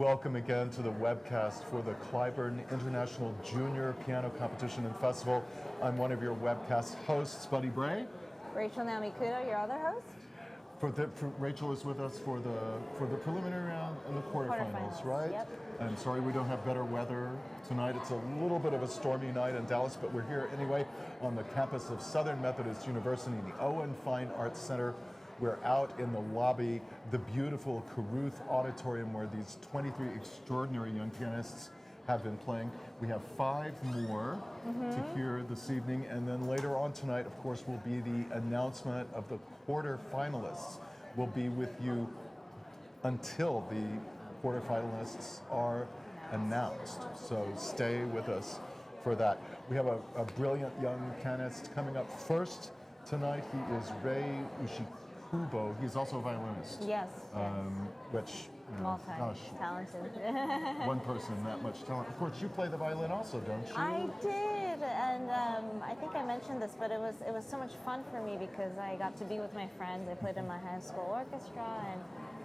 Welcome again to the webcast for the Cliburn International Junior Piano Competition and Festival. I'm one of your webcast hosts, Buddy Bray. Rachel Naomi Kudo, your other host. Rachel is with us for the preliminary round and the quarterfinals, right? Yep. I'm sorry we don't have better weather tonight. It's a little bit of a stormy night in Dallas, but we're here anyway on the campus of Southern Methodist University, the Owen Fine Arts Center. We're out in the lobby, the beautiful Caruth Auditorium where these 23 extraordinary young pianists have been playing. We have 5 more to hear this evening, and then later on tonight, of course, will be the announcement of the quarterfinalists. We'll be with you until the quarterfinalists are announced, so stay with us for that. We have a brilliant young pianist coming up first tonight. He is Ray-Ritchie Kugel. He's also a violinist. Yes. Which, multi-talented. One person, that much talent. Of course, you play the violin also, don't you? I did, and I think I mentioned this, but it was so much fun for me because I got to be with my friends. I played in my high school orchestra,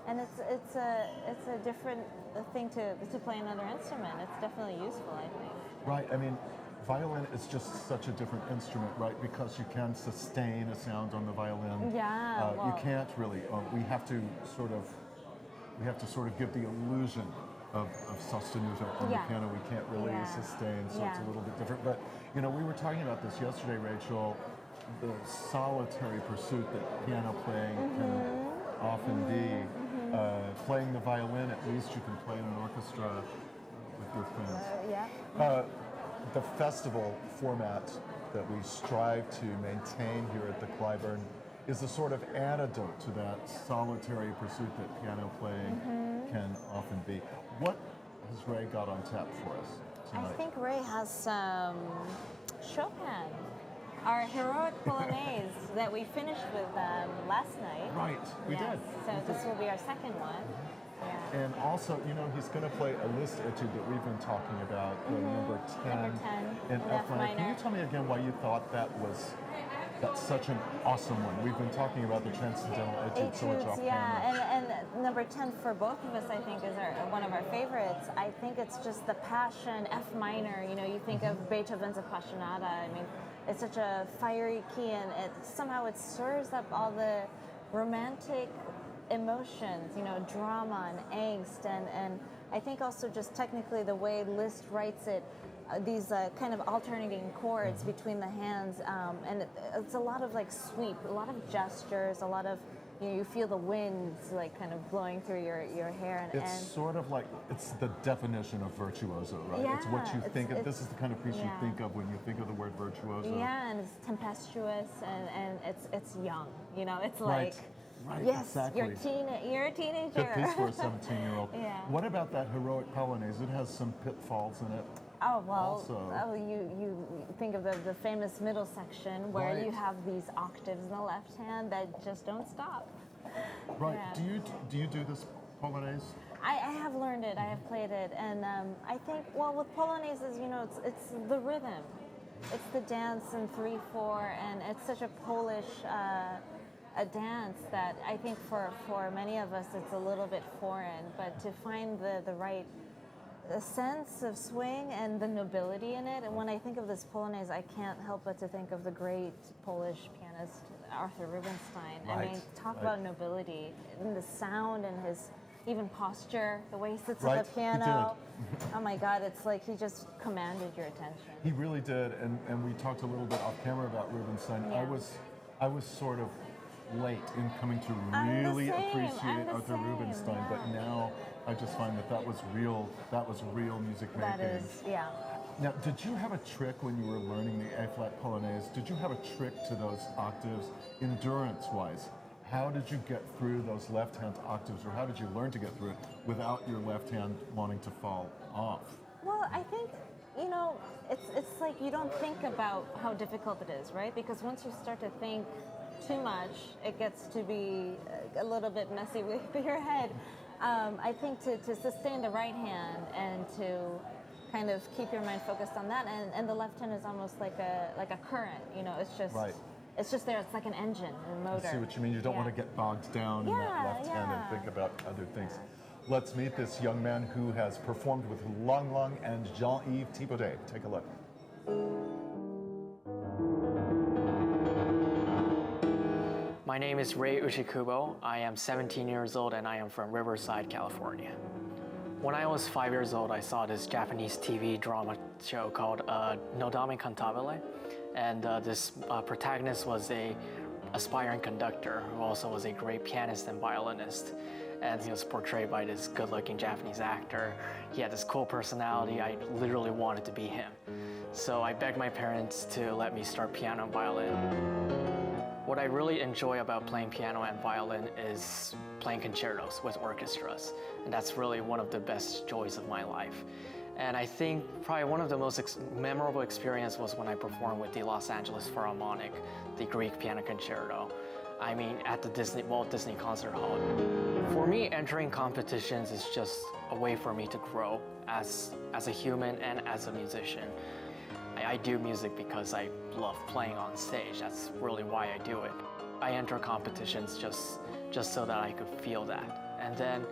and it's a different thing to play another instrument. It's definitely useful, I think. Right. I mean, violin is just such a different instrument, right? Because you can sustain a sound on the violin. Yeah. You can't really. We have to sort of give the illusion of sostenuto on the piano. We can't really sustain, so it's a little bit different. But we were talking about this yesterday, Rachel. The solitary pursuit that piano playing can often be. Playing the violin, at least you can play in an orchestra with your friends. The festival format that we strive to maintain here at the Cliburn is a sort of antidote to that solitary pursuit that piano playing can often be. What has Ray got on tap for us tonight? I think Ray has some Chopin, our heroic polonaise that we finished with last night. Right, we did. So this will be our second one. Yeah. And also, he's going to play a Liszt etude that we've been talking about, number 10 in F minor. Can you tell me again why you thought that's such an awesome one? We've been talking about the transcendental etude so much off camera. And number 10 for both of us, I think, is one of our favorites. I think it's just the passion, F minor. You think of Beethoven's Appassionata. I mean, it's such a fiery key, and somehow it stirs up all the romantic emotions, drama and angst, and I think also just technically the way Liszt writes it, these kind of alternating chords between the hands, and it's a lot of like sweep, a lot of gestures, a lot of, you feel the winds like kind of blowing through your hair. It's sort of like, it's the definition of virtuoso, right? Yeah, it's what you think of. This is the kind of piece you think of when you think of the word virtuoso. Yeah, and it's tempestuous, and it's young, it's like... Right, yes, exactly. You're a teenager. Good piece for a 17-year-old. Yeah. What about that heroic polonaise? It has some pitfalls in it. Oh, well, also. You think of the famous middle section where you have these octaves in the left hand that just don't stop. Right. Yeah. Do you do this polonaise? I have learned it. I have played it, and I think with polonaises, it's the rhythm, it's the dance in 3/4, and it's such a Polish. A dance that I think for many of us it's a little bit foreign, but to find the right sense of swing and the nobility in it. And when I think of this polonaise, I can't help but to think of the great Polish pianist Arthur Rubinstein. I mean, talk about nobility and the sound and his even posture, the way he sits at the piano. Oh my God, it's like he just commanded your attention. He really did, and we talked a little bit off camera about Rubinstein. Yeah. I was sort of late in coming to really appreciate Arthur Rubinstein, but now I just find that was real music making. That is, yeah. Now, did you have a trick when you were learning the A-flat polonaise? Did you have a trick to those octaves, endurance-wise? How did you get through those left-hand octaves, or how did you learn to get through it without your left hand wanting to fall off? Well, I think, it's like you don't think about how difficult it is, right? Because once you start to think too much, it gets to be a little bit messy with your head. I think to sustain the right hand and to kind of keep your mind focused on that, and the left hand is almost like a current, it's just it's just there. It's like an engine, a motor. I see what you mean. You don't want to get bogged down in that left hand and think about other things. Let's meet this young man who has performed with Lang Lang and Jean-Yves Thibaudet. Take a look. My name is Ray-Ritchie Kugel. I am 17 years old and I am from Riverside, California. When I was 5 years old, I saw this Japanese TV drama show called Nodame Cantabile, and this protagonist was a aspiring conductor who also was a great pianist and violinist. And he was portrayed by this good-looking Japanese actor. He had this cool personality. I literally wanted to be him. So I begged my parents to let me start piano and violin. What I really enjoy about playing piano and violin is playing concertos with orchestras. And that's really one of the best joys of my life. And I think probably one of the most memorable experiences was when I performed with the Los Angeles Philharmonic, the Greek Piano Concerto. I mean, at the Walt Disney Concert Hall. For me, entering competitions is just a way for me to grow as a human and as a musician. I do music because I love playing on stage. That's really why I do it. I enter competitions just so that I could feel that. And then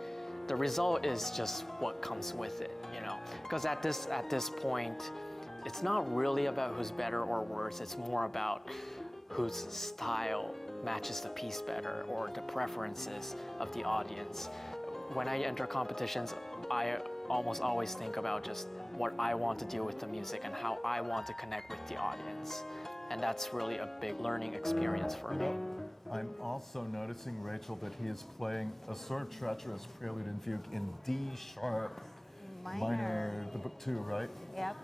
the result is just what comes with it, you know? Because at this point, it's not really about who's better or worse. It's more about whose style matches the piece better or the preferences of the audience. When I enter competitions, I almost always think about just what I want to do with the music and how I want to connect with the audience. And that's really a big learning experience for me. I'm also noticing, Rachel, that he is playing a sort of treacherous prelude and fugue in D sharp minor, the book 2, right? Yep.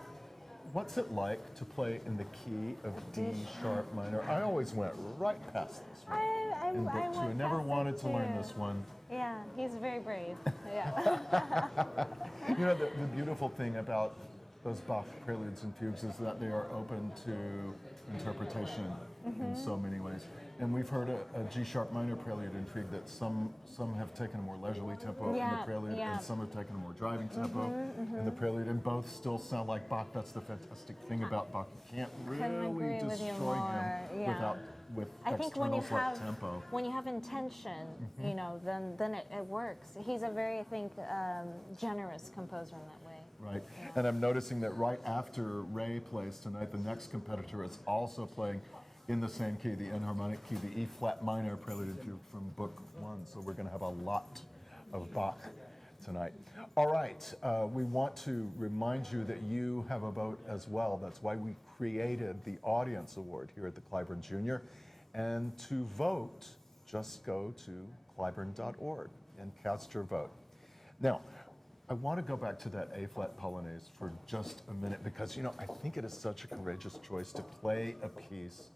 What's it like to play in the key of D sharp minor? I always went right past this one in book 2. I never wanted to learn this one. Yeah, he's very brave. Yeah. You know, the beautiful thing about those Bach preludes and fugues is that they are open to interpretation in so many ways. And we've heard a G sharp minor prelude and fugue that some have taken a more leisurely tempo in the prelude, and some have taken a more driving tempo in the prelude, and both still sound like Bach. That's the fantastic thing about Bach. You can't really destroy him with externals like tempo. When you have intention, you know, then it works. He's a very, I think, generous composer in that way. Right, and I'm noticing that right after Ray plays tonight, the next competitor is also playing in the same key, the enharmonic key, the E flat minor prelude and fugue from book 1. So we're going to have a lot of Bach tonight. All right, we want to remind you that you have a vote as well. That's why we created the Audience Award here at the Cliburn Junior. And to vote, just go to cliburn.org and cast your vote. Now, I want to go back to that A-flat Polonaise for just a minute because, you know, I think it is such a courageous choice to play a piece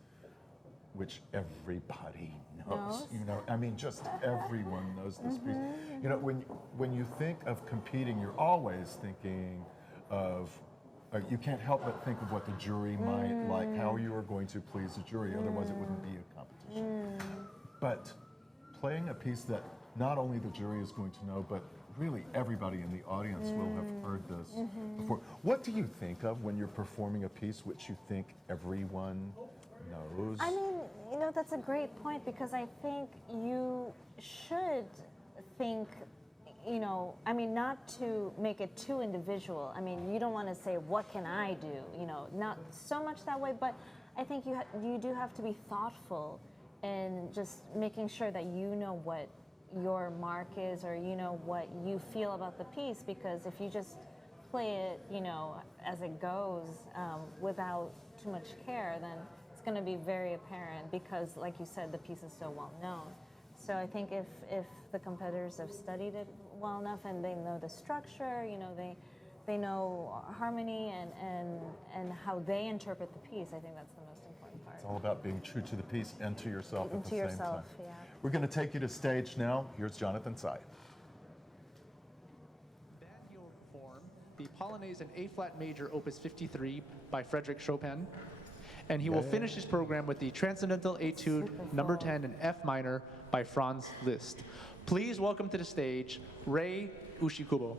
which everybody knows. You know, I mean, just everyone knows this piece. You know, when you think of competing, you're always thinking of, you can't help but think of what the jury might like, how you are going to please the jury, otherwise it wouldn't be a competition. But playing a piece that not only the jury is going to know, but really everybody in the audience will have heard this before. What do you think of when you're performing a piece which you think everyone knows? I mean, you know, that's a great point because I think you should think, you know, I mean, not to make it too individual. I mean, you don't want to say, what can I do? You know, not so much that way, but I think you do have to be thoughtful in just making sure that you know what your mark is or you know what you feel about the piece, because if you just play it, you know, as it goes without too much care, then it's going to be very apparent because, like you said, the piece is so well known. So I think if the competitors have studied it well enough and they know the structure, you know, they know harmony and how they interpret the piece, I think that's the most important part. It's all about being true to the piece and to yourself at the same time. Yeah. We're going to take you to stage now. Here's Jonathan Tsai. Band form, the Polonaise in A-flat major, opus 53 by Frédéric Chopin. And he will finish his program with the Transcendental Etude number 10 in F minor by Franz Liszt. Please welcome to the stage, Ray Ushikubo.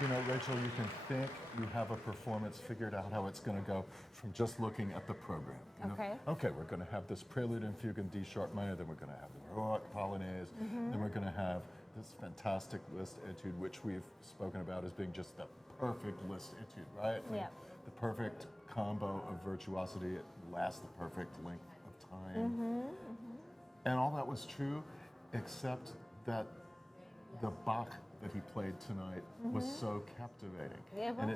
You know, Rachel, you can think you have a performance figured out how it's going to go from just looking at the program. You know? Okay. Okay, we're going to have this prelude and fugue in D sharp minor, then we're going to have the Baroque Polonaise, then we're going to have this fantastic Liszt etude, which we've spoken about as being just the perfect Liszt etude, right? Yeah. The perfect combo of virtuosity, it lasts the perfect length of time. And all that was true, except that the Bach that he played tonight was so captivating, Yeah, and well.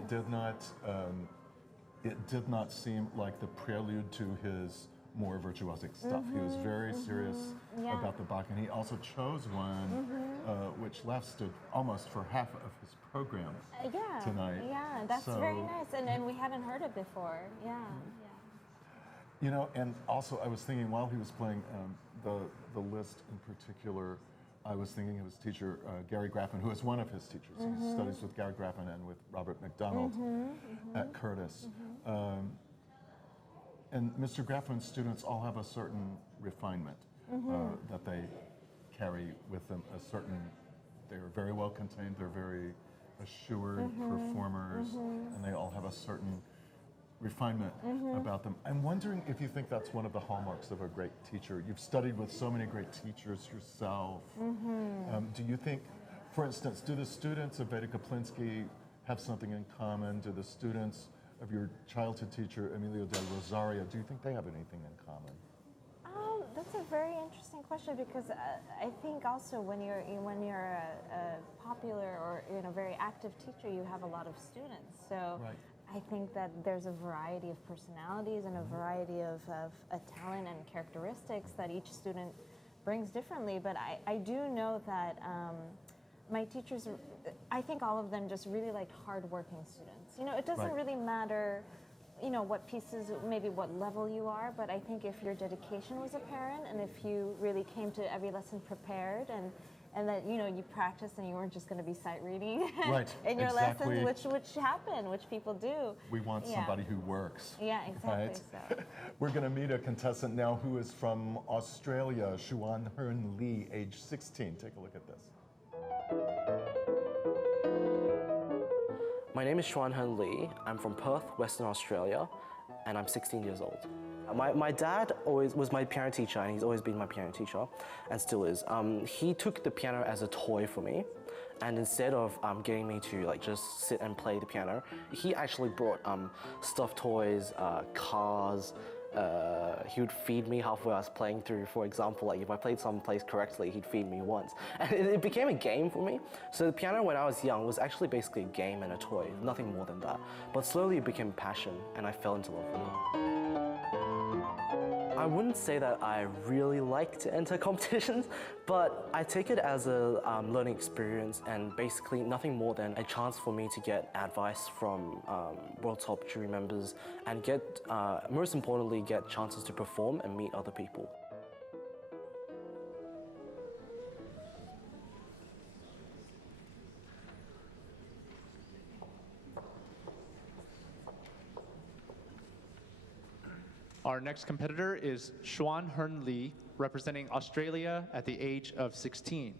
it did not seem like the prelude to his more virtuosic stuff. He was very serious Yeah. about the Bach, and he also chose one which lasted almost for half of his program Yeah, tonight. yeah, that's So, very nice, and we hadn't heard it before. Yeah, You know, and also I was thinking while he was playing the Liszt in particular, I was thinking of his teacher, Gary Graffin, who is one of his teachers. He studies with Gary Graffin and with Robert McDonald at Curtis. And Mr. Graffin's students all have a certain refinement that they carry with them, they're very well contained, they're very assured performers, and they all have a certain refinement about them. I'm wondering if you think that's one of the hallmarks of a great teacher. You've studied with so many great teachers yourself. Do you think, for instance, do the students of Veda Kaplinsky have something in common? Do the students of your childhood teacher, Emilio del Rosario, do you think they have anything in common? that's a very interesting question because I think also when you're a popular or very active teacher, you have a lot of students. So. Right. I think that there's a variety of personalities and a variety of a talent and characteristics that each student brings differently. But I do know that my teachers, I think all of them just really liked hardworking students. It doesn't Right. really matter, what pieces, maybe what level you are, but I think if your dedication was apparent and if you really came to every lesson prepared and that you practiced and you weren't just going to be sight reading Right, in your exactly. lessons, which happen, which people do. We want Yeah. somebody who works. Yeah, exactly. Right? So. We're going to meet a contestant now who is from Australia, Chuan Hearn Lee, age 16. Take a look at this. My name is Chuan Hearn Lee. I'm from Perth, Western Australia, and I'm 16 years old. My dad always was my piano teacher, and he's always been my piano teacher, and still is. He took the piano as a toy for me, and instead of getting me to just sit and play the piano, he actually brought stuffed toys, cars. He would feed me halfway I was playing through. For example, if I played some place correctly, he'd feed me once. And it became a game for me. So the piano when I was young was actually basically a game and a toy, nothing more than that. But slowly it became passion, and I fell into love with it. I wouldn't say that I really like to enter competitions, but I take it as a learning experience and basically nothing more than a chance for me to get advice from world top jury members and get, most importantly, get chances to perform and meet other people. Our next competitor is Chuan Hearn Lee, representing Australia at the age of 16.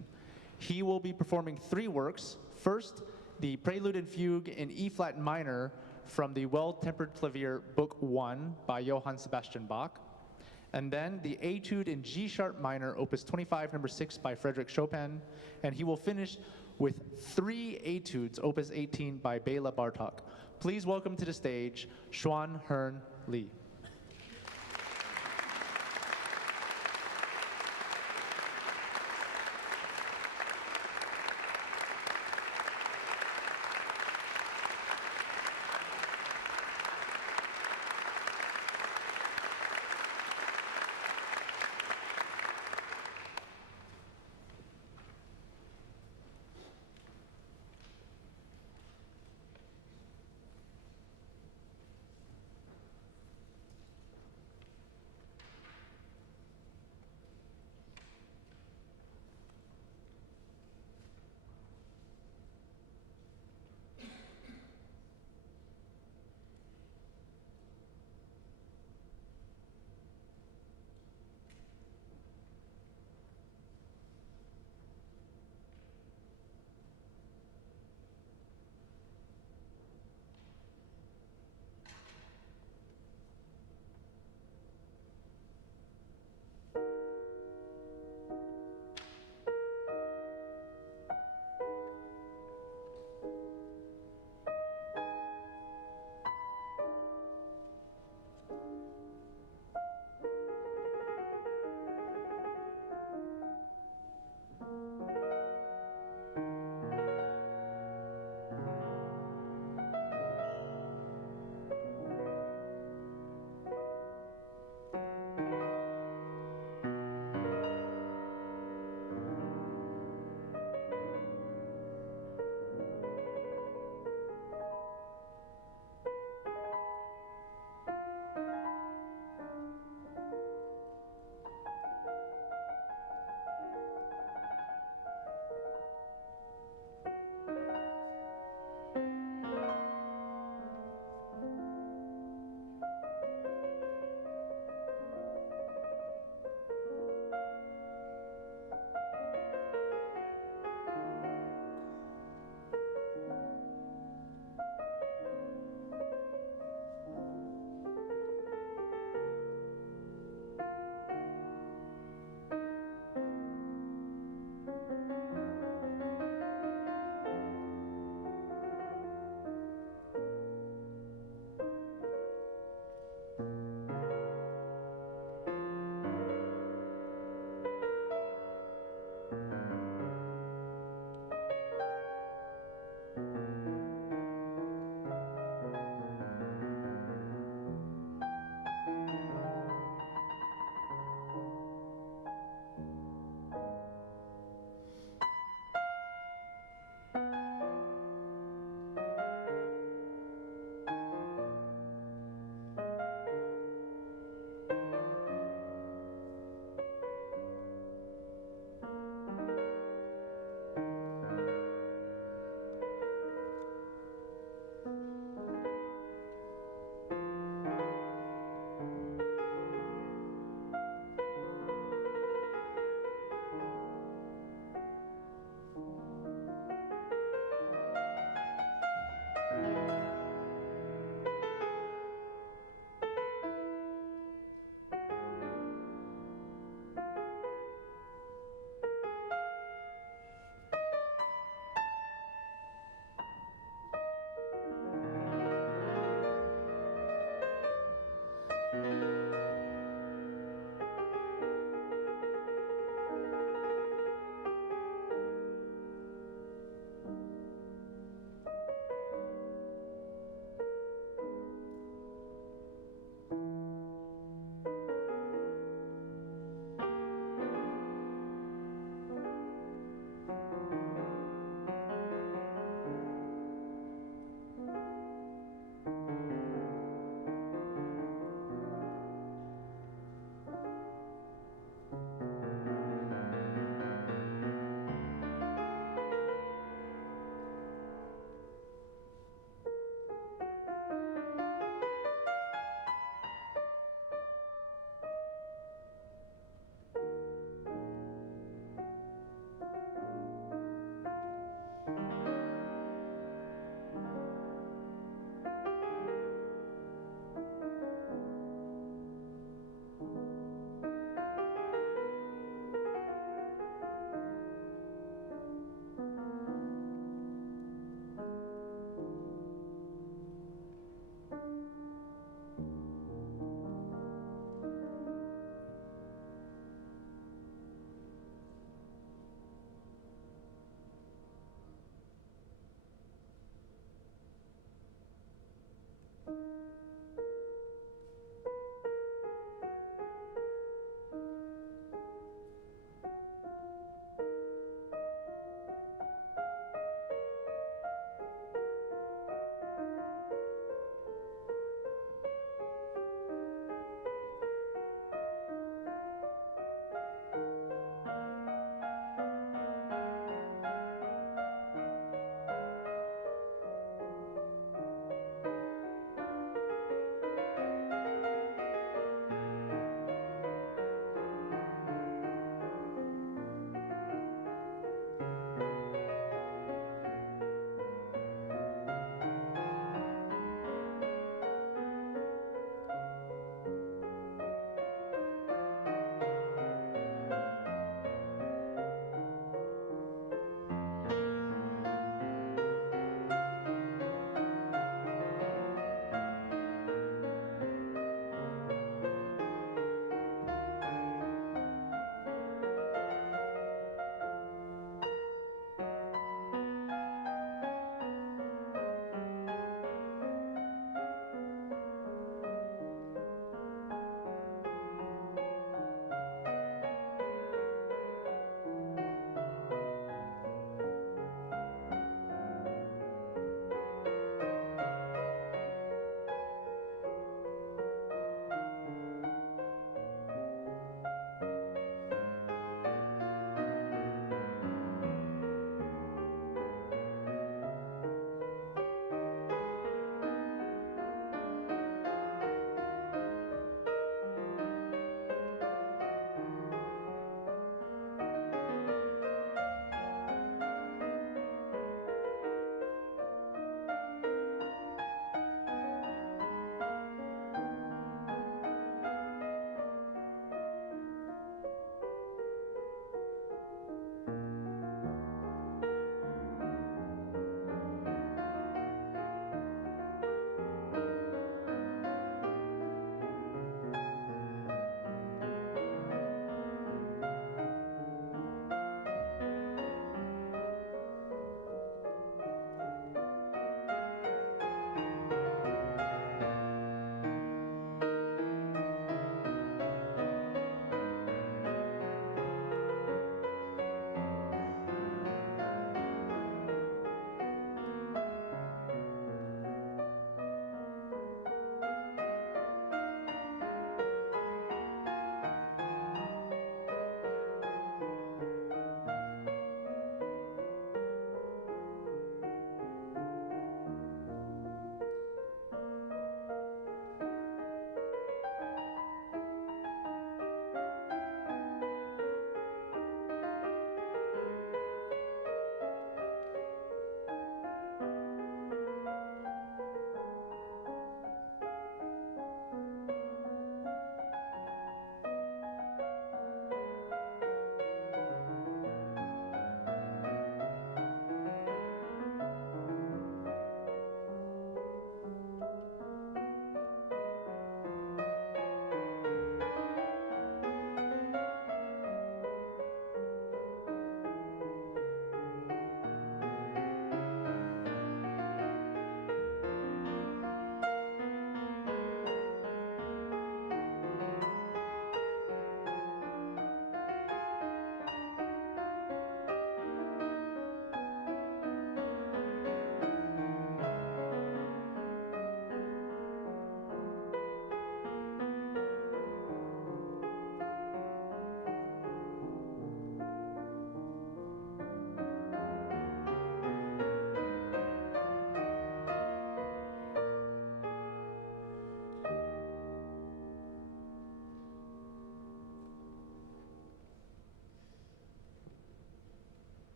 He will be performing 3 works. First, the Prelude and Fugue in E-flat minor from the Well-Tempered Clavier Book 1 by Johann Sebastian Bach. And then the Etude in G-sharp minor, Opus 25, number 6 by Frédéric Chopin. And he will finish with 3 Etudes, Opus 18 by Béla Bartók. Please welcome to the stage, Chuan Hearn Lee.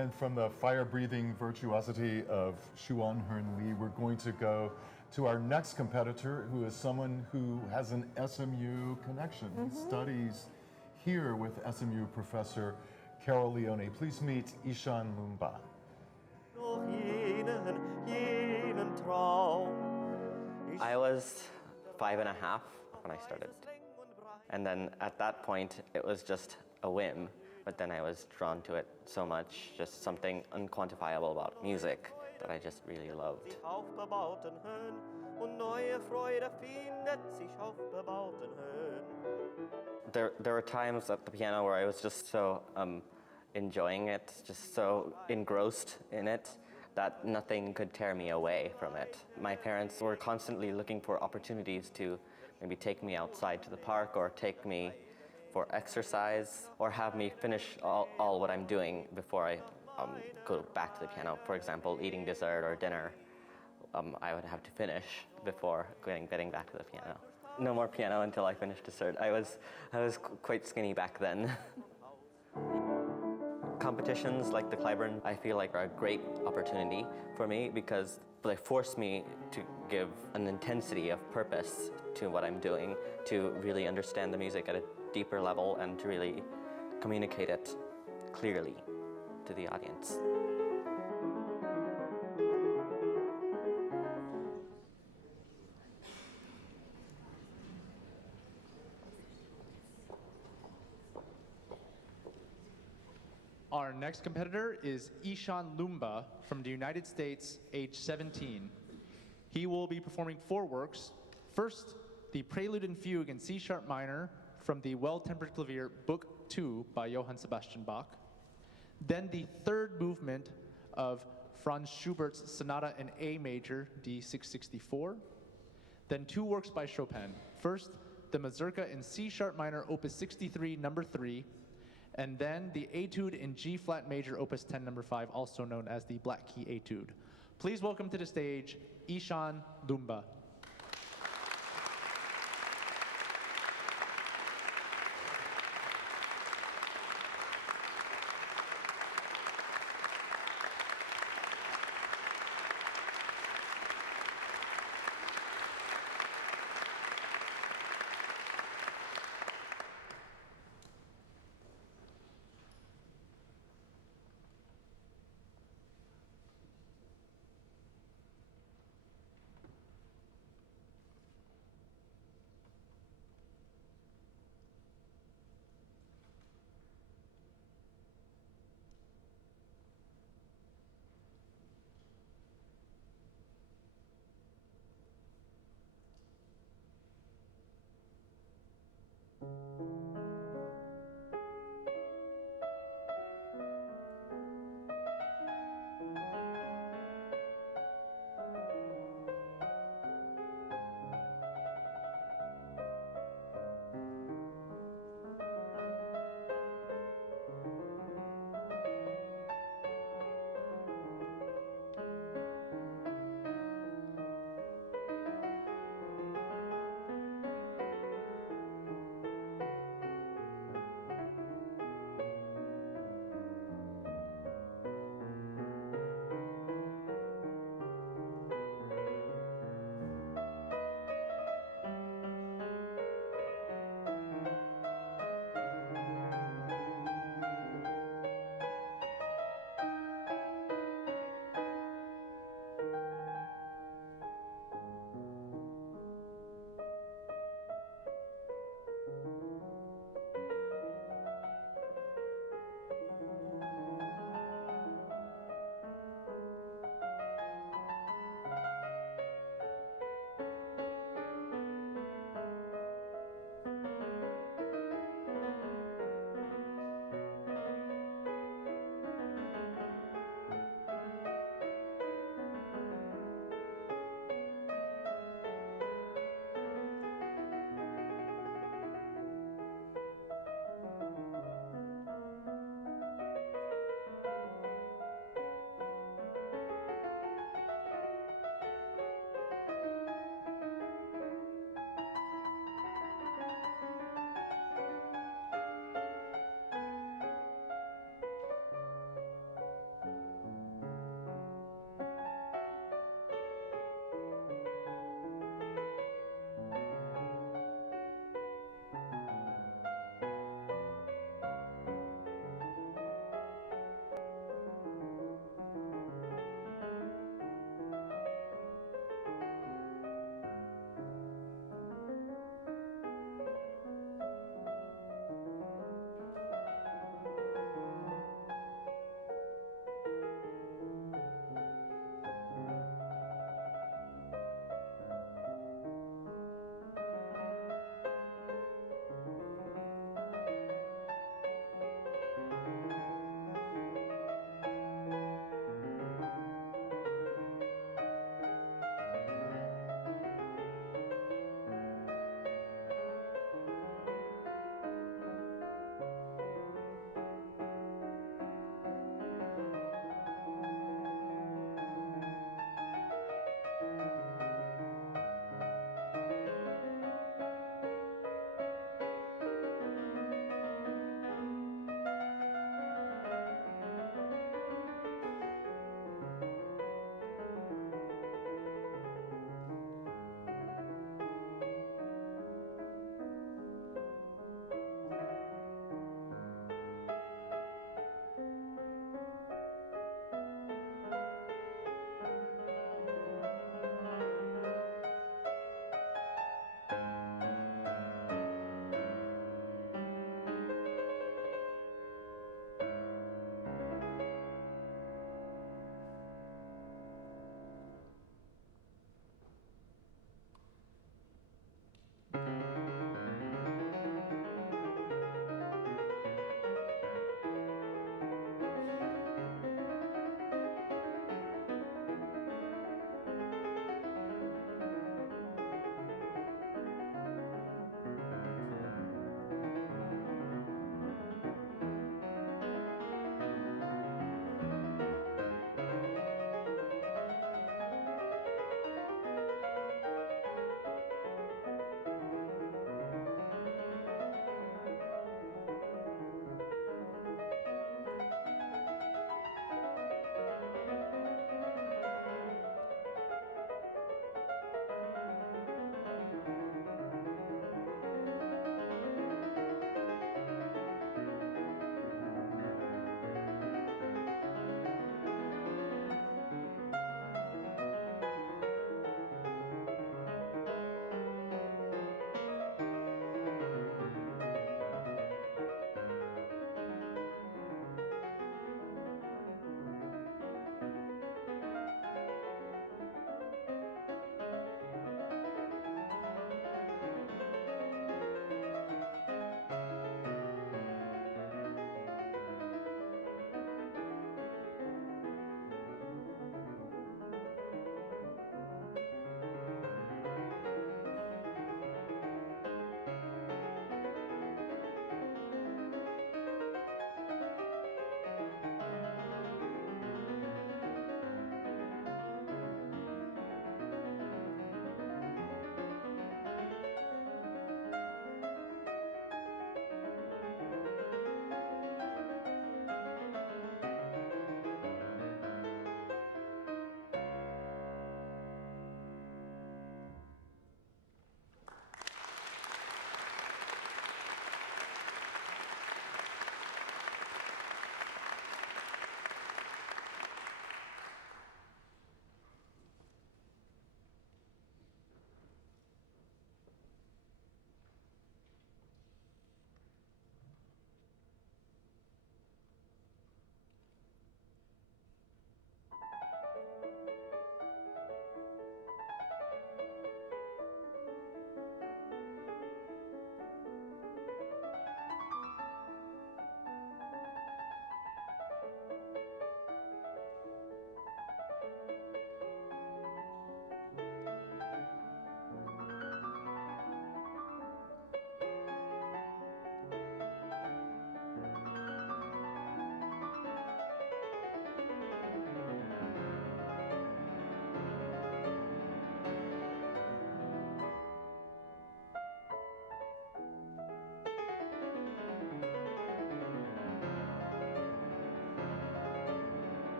And from the fire-breathing virtuosity of Chuan Hearn Lee, we're going to go to our next competitor, who is someone who has an SMU connection. He studies here with SMU professor Carol Leone. Please meet Ishan Lumba. I was 5.5 when I started. And then at that point, it was just a whim. But then I was drawn to it so much, just something unquantifiable about music that I just really loved. There were times at the piano where I was just so enjoying it, just so engrossed in it, that nothing could tear me away from it. My parents were constantly looking for opportunities to maybe take me outside to the park or take me for exercise or have me finish all what I'm doing before I go back to the piano. For example, eating dessert or dinner, I would have to finish before getting back to the piano. No more piano until I finished dessert. I was quite skinny back then. Competitions like the Cliburn, I feel like are a great opportunity for me because they force me to give an intensity of purpose to what I'm doing, to really understand the music at a deeper level and to really communicate it clearly to the audience. Our next competitor is Ishan Lumba from the United States, age 17. He will be performing 4 works. First, the Prelude and Fugue in C# minor from the Well-Tempered Clavier Book 2 by Johann Sebastian Bach. Then the 3rd movement of Franz Schubert's Sonata in A major, D664. Then 2 works by Chopin. First, the Mazurka in C# minor, opus 63, number 3, and then the Etude in G-flat major, opus 10, number 5, also known as the Black Key Etude. Please welcome to the stage, Ishan Lumba.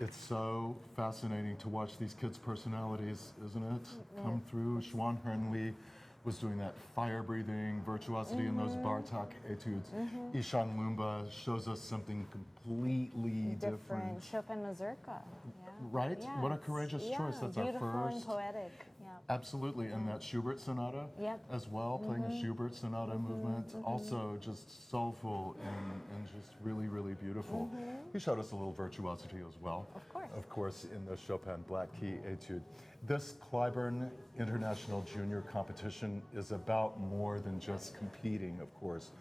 It's so fascinating to watch these kids' personalities, isn't it? Come through. Chuan Hearn Lee was doing that fire-breathing virtuosity in those Bartok etudes. Ishan Lumba shows us something completely different. Chopin mazurka. Yeah. Right? Yeah, What a courageous choice. That's our beautiful first. and poetic. Yeah. Absolutely, and that Schubert sonata as well, playing a Schubert sonata movement, also just soulful and just really, really beautiful. He showed us a little virtuosity as well. Of course, in the Chopin Black Key Etude. This Cliburn International Junior Competition is about more than just competing, of course.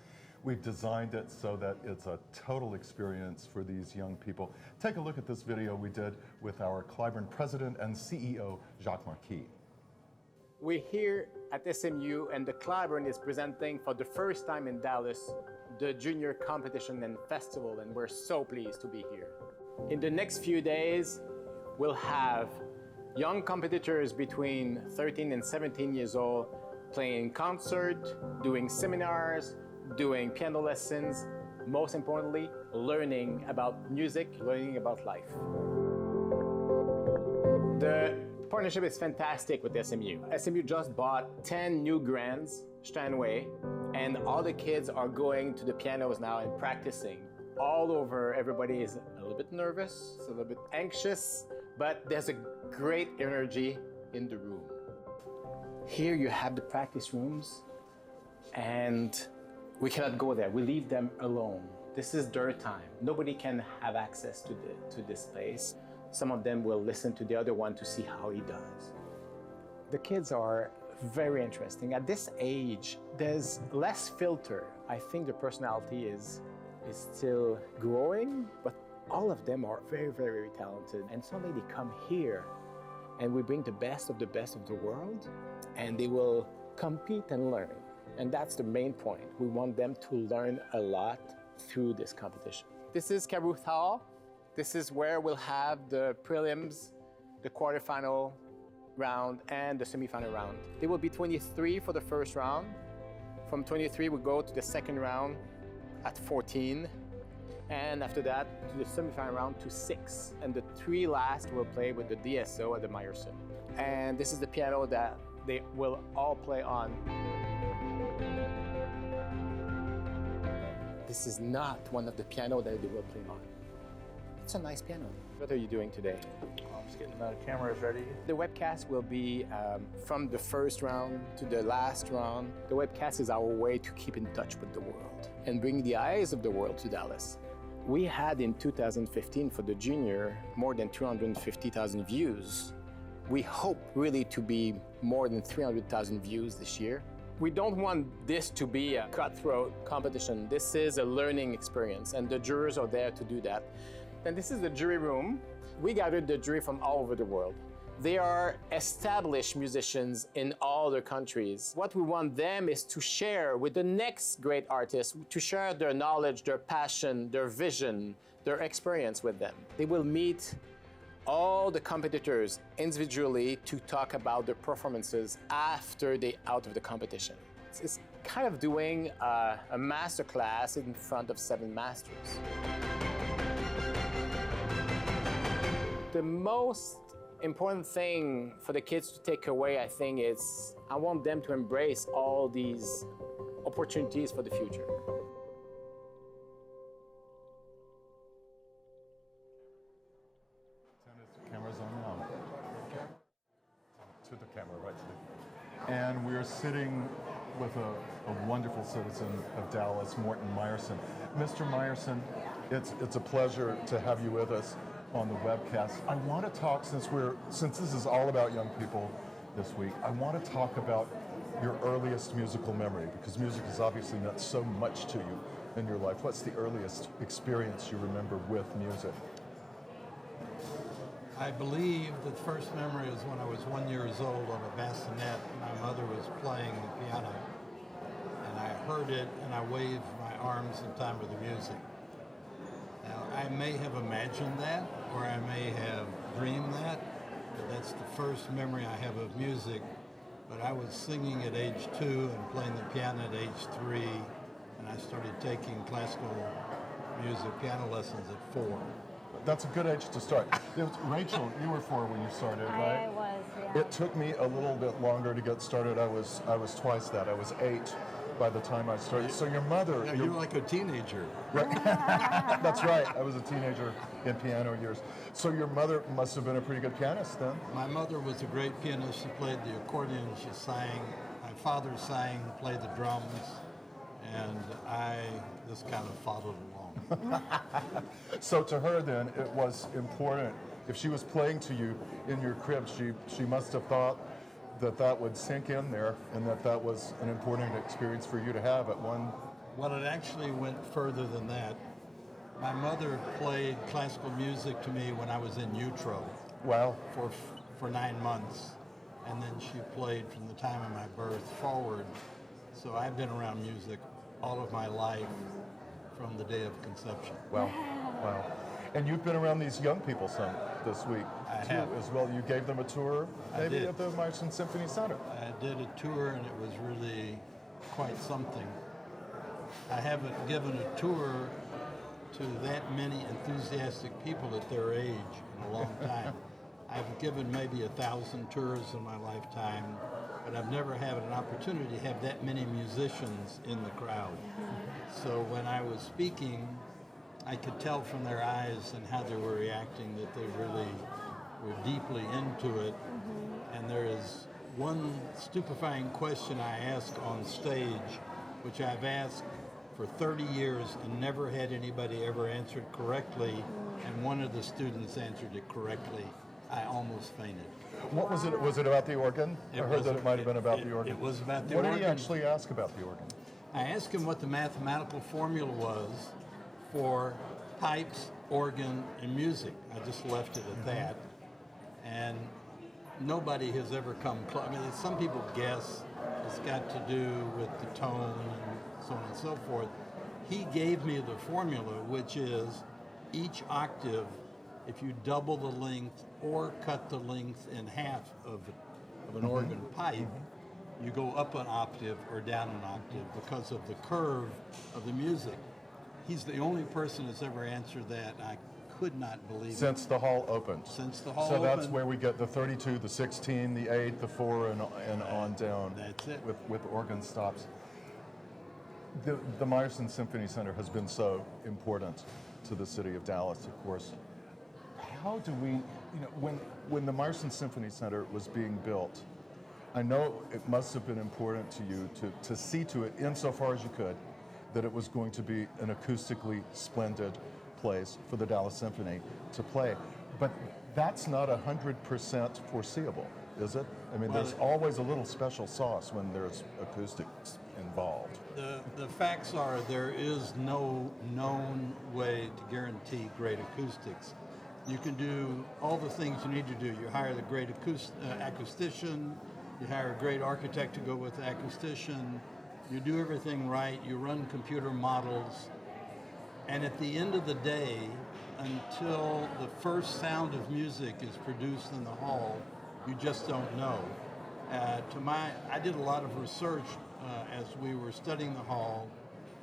We've designed it so that it's a total experience for these young people. Take a look at this video we did with our Cliburn president and CEO, Jacques Marquis. We're here at SMU and the Cliburn is presenting for the first time in Dallas the junior competition and festival, and we're so pleased to be here. In the next few days, we'll have young competitors between 13 and 17 years old playing concert, doing seminars, doing piano lessons, most importantly, learning about music, learning about life. The partnership is fantastic with SMU. SMU just bought 10 new grands, Steinway, and all the kids are going to the pianos now and practicing. All over, everybody is a little bit nervous, a little bit anxious, but there's a great energy in the room. Here you have the practice rooms, and we cannot go there. We leave them alone. This is their time. Nobody can have access to this place. Some of them will listen to the other one to see how he does. The kids are very interesting. At this age, there's less filter. I think the personality is still growing, but all of them are very, very, very talented. And suddenly they come here and we bring the best of the world, and they will compete and learn. And that's the main point. We want them to learn a lot through this competition. This is Ruth Hall. This is where we'll have the prelims, the quarterfinal round, and the semifinal round. There will be 23 for the first round. From 23, we go to the second round at 14. And after that, to the semifinal round to 6. And the 3 last will play with the DSO at the Meyerson. And this is the piano that they will all play on. This is not one of the piano that they will play on. It's a nice piano. What are you doing today? I'm just getting the cameras ready. The webcast will be from the first round to the last round. The webcast is our way to keep in touch with the world and bring the eyes of the world to Dallas. We had in 2015 for the junior more than 250,000 views. We hope really to be more than 300,000 views this year. We don't want this to be a cutthroat competition. This is a learning experience, and the jurors are there to do that. And this is the jury room. We gathered the jury from all over the world. They are established musicians in all the countries. What we want them is to share with the next great artists, to share their knowledge, their passion, their vision, their experience with them. They will meet all the competitors individually to talk about their performances after they're out of the competition. It's kind of doing a master class in front of 7 masters. The most important thing for the kids to take away, I think, is I want them to embrace all these opportunities for the future. Camera's on now. To the camera, right to the... And we're sitting with a wonderful citizen of Dallas, Morton Meyerson. Mr. Meyerson, it's a pleasure to have you with us on the webcast. I want to talk, since this is all about young people this week, I want to talk about your earliest musical memory, because music has obviously meant so much to you in your life. What's the earliest experience you remember with music? I believe the first memory is when I was 1 year old on a bassinet. My mother was playing the piano, and I heard it, and I waved my arms in time with the music. Now, I may have imagined that, or I may have dreamed that, but that's the first memory I have of music. But I was singing at age 2 and playing the piano at age 3, and I started taking classical music piano lessons at 4. that's a good age to start. Rachel, you were 4 when you started, right? I was, yeah. It took me a little bit longer to get started. I was twice that. I was 8 by the time I started. So your mother... Yeah, you're like a teenager. That's right. I was a teenager in piano years. So your mother must have been a pretty good pianist then? My mother was a great pianist. She played the accordion, she sang. My father sang, played the drums, and I just kind of followed along. So to her then, it was important. If she was playing to you in your crib, she must have thought that would sink in there and that was an important experience for you to have at one. Well, it actually went further than that. My mother played classical music to me when I was in utero. Wow. For 9 months. And then she played from the time of my birth forward. So I've been around music all of my life from the day of conception. Wow. Wow. And you've been around these young people some this week too, have. as well. You gave them a tour, maybe did. at the Meyerson Symphony Center. I did a tour and it was really quite something. I haven't given a tour to that many enthusiastic people at their age in a long time. I've given maybe 1,000 tours in my lifetime, but I've never had an opportunity to have that many musicians in the crowd. So when I was speaking, I could tell from their eyes and how they were reacting that they really were deeply into it. And there is one stupefying question I ask on stage, which I've asked for 30 years and never had anybody ever answer it correctly, and one of the students answered it correctly. I almost fainted. What was it? Was it about the organ? I heard that it might have been about the organ. It was about the What organ. did he actually ask about the organ? I asked him what the mathematical formula was for pipes, organ, and music. I just left it at that. And nobody has ever come close. I mean, some people guess it's got to do with the tone and so on and so forth. He gave me the formula, which is each octave, if you double the length or cut the length in half of an organ pipe, you go up an octave or down an octave because of the curve of the music. He's the only person that's ever answered that. I could not believe it. Since the hall opened. Since the hall So that's opened. where we get the 32, the 16, the 8, the 4, and on down. That's it. With organ stops. The Meyerson Symphony Center has been so important to the city of Dallas, of course. How do we, when the Meyerson Symphony Center was being built, I know it must have been important to you to see to it, insofar as you could, that it was going to be an acoustically splendid place for the Dallas Symphony to play. But that's not 100% foreseeable, is it? I mean, Well, there's always a little special sauce when there's acoustics involved. The facts are there is no known way to guarantee great acoustics. You can do all the things you need to do. You hire the great acoustician, you hire a great architect to go with the acoustician, you do everything right, you run computer models, and at the end of the day, until the first sound of music is produced in the hall, you just don't know. I did a lot of research as we were studying the hall,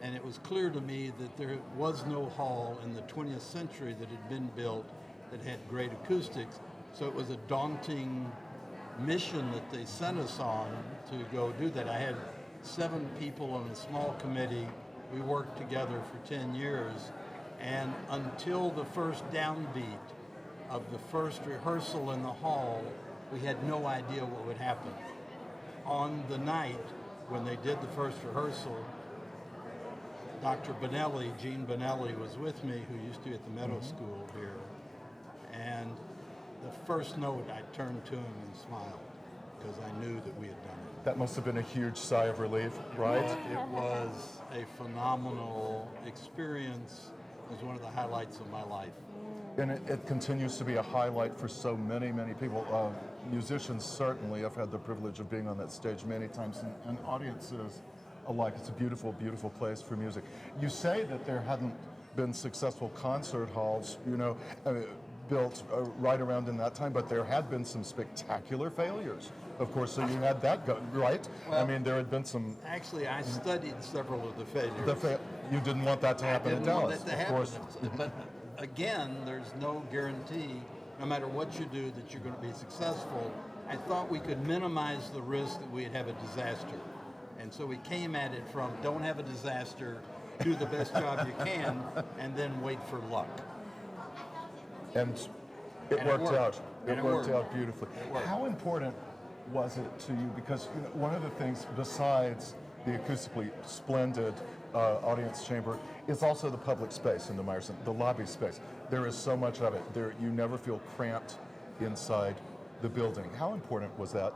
and it was clear to me that there was no hall in the 20th century that had been built that had great acoustics. So it was a daunting mission that they sent us on to go do that. I had 7 people on a small committee. We worked together for 10 years, and until the first downbeat of the first rehearsal in the hall, we had no idea what would happen. On the night when they did the first rehearsal, Dr. Bonelli, Gene Bonelli, was with me, who used to be at the Meadow School here. And the first note, I turned to him and smiled because I knew that we had done it. That must have been a huge sigh of relief, right? It was a phenomenal experience. It was one of the highlights of my life. And it continues to be a highlight for so many, many people. Musicians certainly have had the privilege of being on that stage many times, and audiences alike. It's a beautiful, beautiful place for music. You say that there hadn't been successful concert halls, built right around in that time, but there had been some spectacular failures. Of course, so you had that go, right? Well, I mean, there had been some... Actually, I studied several of the failures. You didn't want that to happen in I didn't want Dallas, that to of happen. course. But again, there's no guarantee, no matter what you do, that you're going to be successful. I thought we could minimize the risk that we'd have a disaster. And so we came at it from don't have a disaster, do the best job you can, and then wait for luck. And it worked out. And It it worked worked. out beautifully. It worked. How important was it to you? Because one of the things, besides the acoustically splendid audience chamber, is also the public space in the Meyerson, the lobby space. There is so much of it. You never feel cramped inside the building. How important was that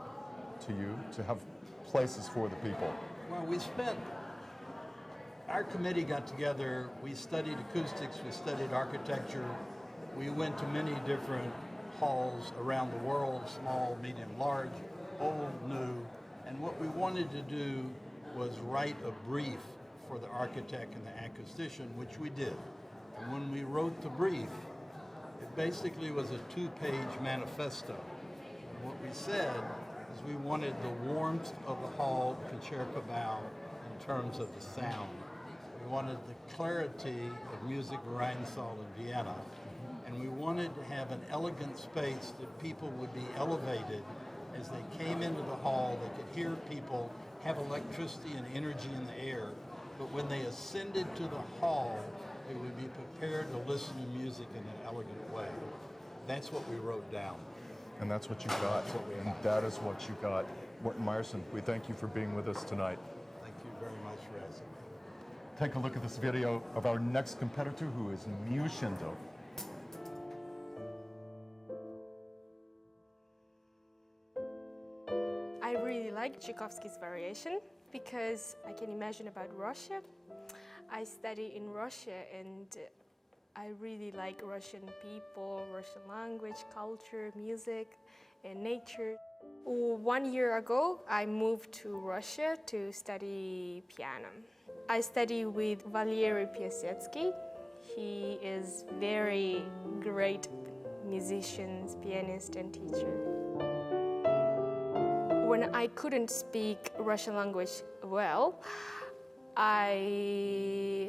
to you to have places for the people? Well, our committee got together, we studied acoustics, we studied architecture, we went to many different halls around the world, small, medium, large, old, new, and what we wanted to do was write a brief for the architect and the acoustician, which we did. And when we wrote the brief, it basically was a 2-page manifesto. And what we said is we wanted the warmth of the hall, Concertgebouw, in terms of the sound. We wanted the clarity of music Rheinsaal in Vienna. And we wanted to have an elegant space that people would be elevated as they came into the hall. They could hear people have electricity and energy in the air. But when they ascended to the hall, they would be prepared to listen to music in an elegant way. That's what we wrote down. And that's what you got. And that is what you got. Morton Meyerson, we thank you for being with us tonight. Thank you very much for asking me. Take a look at this video of our next competitor, who is Mew Shindo. I really like Tchaikovsky's Variation because I can imagine about Russia. I study in Russia and I really like Russian people, Russian language, culture, music, and nature. 1 year ago, I moved to Russia to study piano. I study with Valery Piasetsky. He is very great musician, pianist, and teacher. When I couldn't speak Russian language well,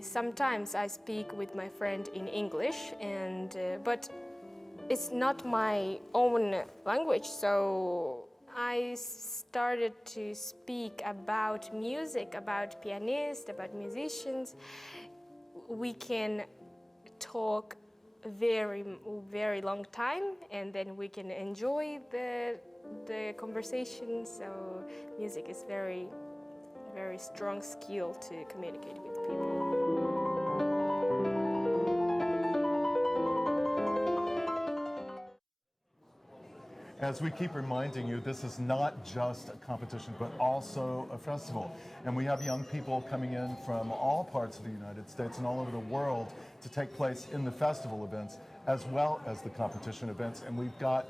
sometimes I speak with my friend in English, but it's not my own language, so I started to speak about music, about pianists, about musicians. We can talk very long time, and then we can enjoy the conversation. So music is very strong skill to communicate with people. As we keep reminding you, this is not just a competition, but also a festival. And we have young people coming in from all parts of the United States and all over the world to take place in the festival events, as well as the competition events. And we've got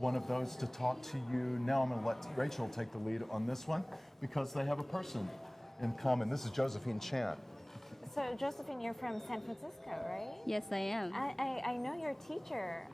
one of those to talk to you now. I'm going to let Rachel take the lead on this one because they have a person in common. This is Josephine Chan. So Josephine, you're from San Francisco, right? Yes, I am. I know your teacher,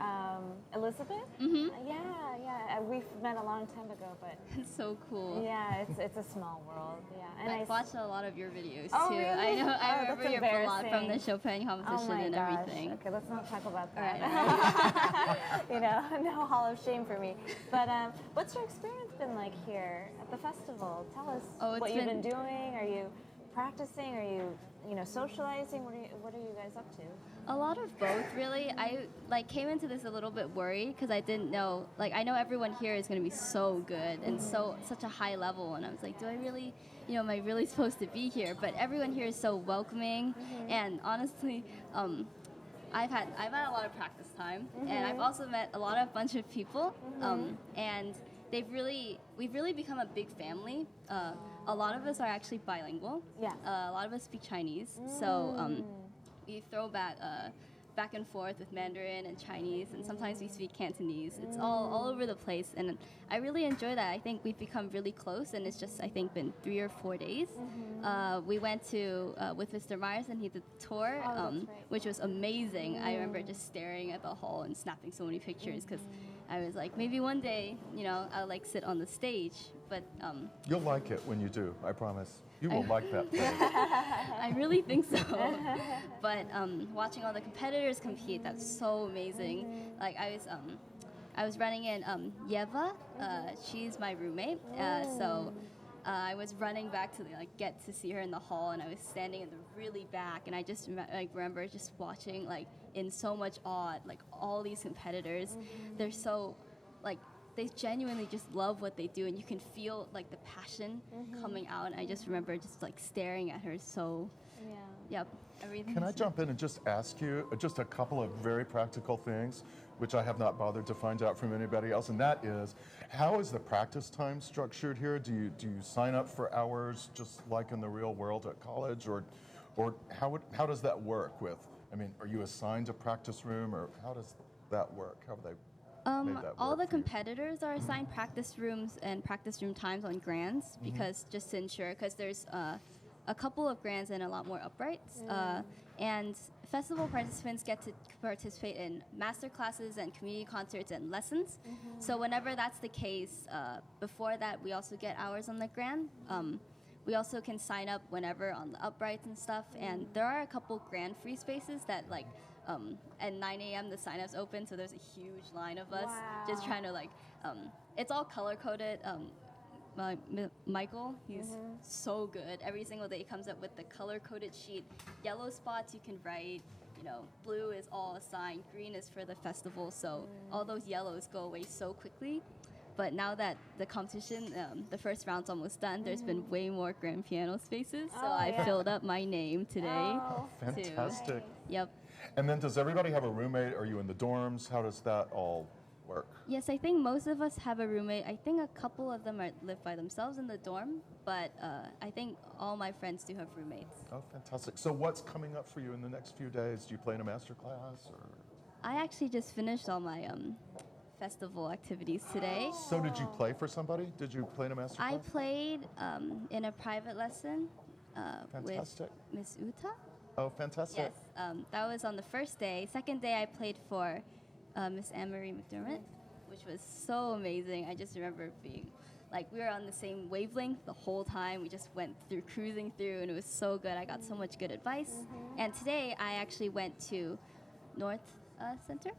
Elizabeth. Mm-hmm. Yeah. We've met a long time ago, but It's so cool. yeah, it's a small world. Yeah, and I've watched a lot of your videos Oh, too. really? I know. I Oh, remember that's your vlog from the embarrassing. Chopin competition oh my and gosh. everything. Okay, let's not talk about All that. right. No hall of shame for me. But what's your experience been like here at the festival? Tell us what you've been doing. Are you practicing? Are you socializing? What are you guys up to? A lot of both, really. I came into this a little bit worried because I didn't know. I know everyone here is going to be so good and such a high level, and I was like, do I really, am I really supposed to be here? But everyone here is so welcoming, and honestly, I've had a lot of practice time, and I've also met a bunch of people, and we've really become a big family. A lot of us are actually bilingual. Yeah. A lot of us speak Chinese, so we throw back and forth with Mandarin and Chinese, and sometimes we speak Cantonese. It's all over the place, and I really enjoy that. I think we've become really close, and it's just, I think, been 3 or 4 days. We went to, with Mr. Meyerson, he did the tour, which was amazing. I remember just staring at the hall and snapping so many pictures, because I was like, maybe one day, I'll sit on the stage. but You'll like it when you do, I promise. You will like that place. I really think so. But watching all the competitors compete, that's so amazing. Like I was running in Yeva. She's my roommate. So I was running back to like get to see her in the hall, and I was standing in the really back, and I just remember just watching like in so much awe, like all these competitors. They're so like they genuinely just love what they do, and you can feel like the passion coming out. And I just remember just like staring at her. So yep, everything. Can I jump in and just ask you just a couple of very practical things, which I have not bothered to find out from anybody else, and that is, how is the practice time structured here? Do you sign up for hours just like in the real world at college, or how does that work with? I mean, are you assigned a practice room, or how does that work? How have they made that work all the for you? competitors are assigned practice rooms and practice room times on grands because just to ensure, because there's a couple of grands and a lot more uprights. And festival participants get to participate in master classes and community concerts and lessons. So whenever that's the case, before that we also get hours on the grand. We also can sign up whenever on the uprights and stuff. And there are a couple grand free spaces that like at 9 a.m. the sign-ups open, so there's a huge line of us just trying to like, it's all color-coded. Michael, he's so good. Every single day he comes up with the color-coded sheet. Yellow spots you can write, you know, blue is all assigned, green is for the festival, so all those yellows go away so quickly. But now that the competition, the first round's almost done, there's been way more grand piano spaces, so I filled up my name today. Fantastic. Yep. And then does everybody have a roommate? Are you in the dorms? How does that all work? Yes, I think most of us have a roommate. I think a couple of them live by themselves in the dorm, but I think all my friends do have roommates. Oh, fantastic. So what's coming up for you in the next few days? Do you play in a master class, or? I actually just finished all my festival activities today. So did you play for somebody? Did you play in a master class? I played in a private lesson with Fantastic. Miss Uta. Oh, fantastic. Yes, that was on the first day. Second day I played for Miss Anne-Marie McDermott, which was so amazing. I just remember being, like, we were on the same wavelength the whole time. We just went through, cruising through, and it was so good. I got so much good advice. And today I actually went to North Center,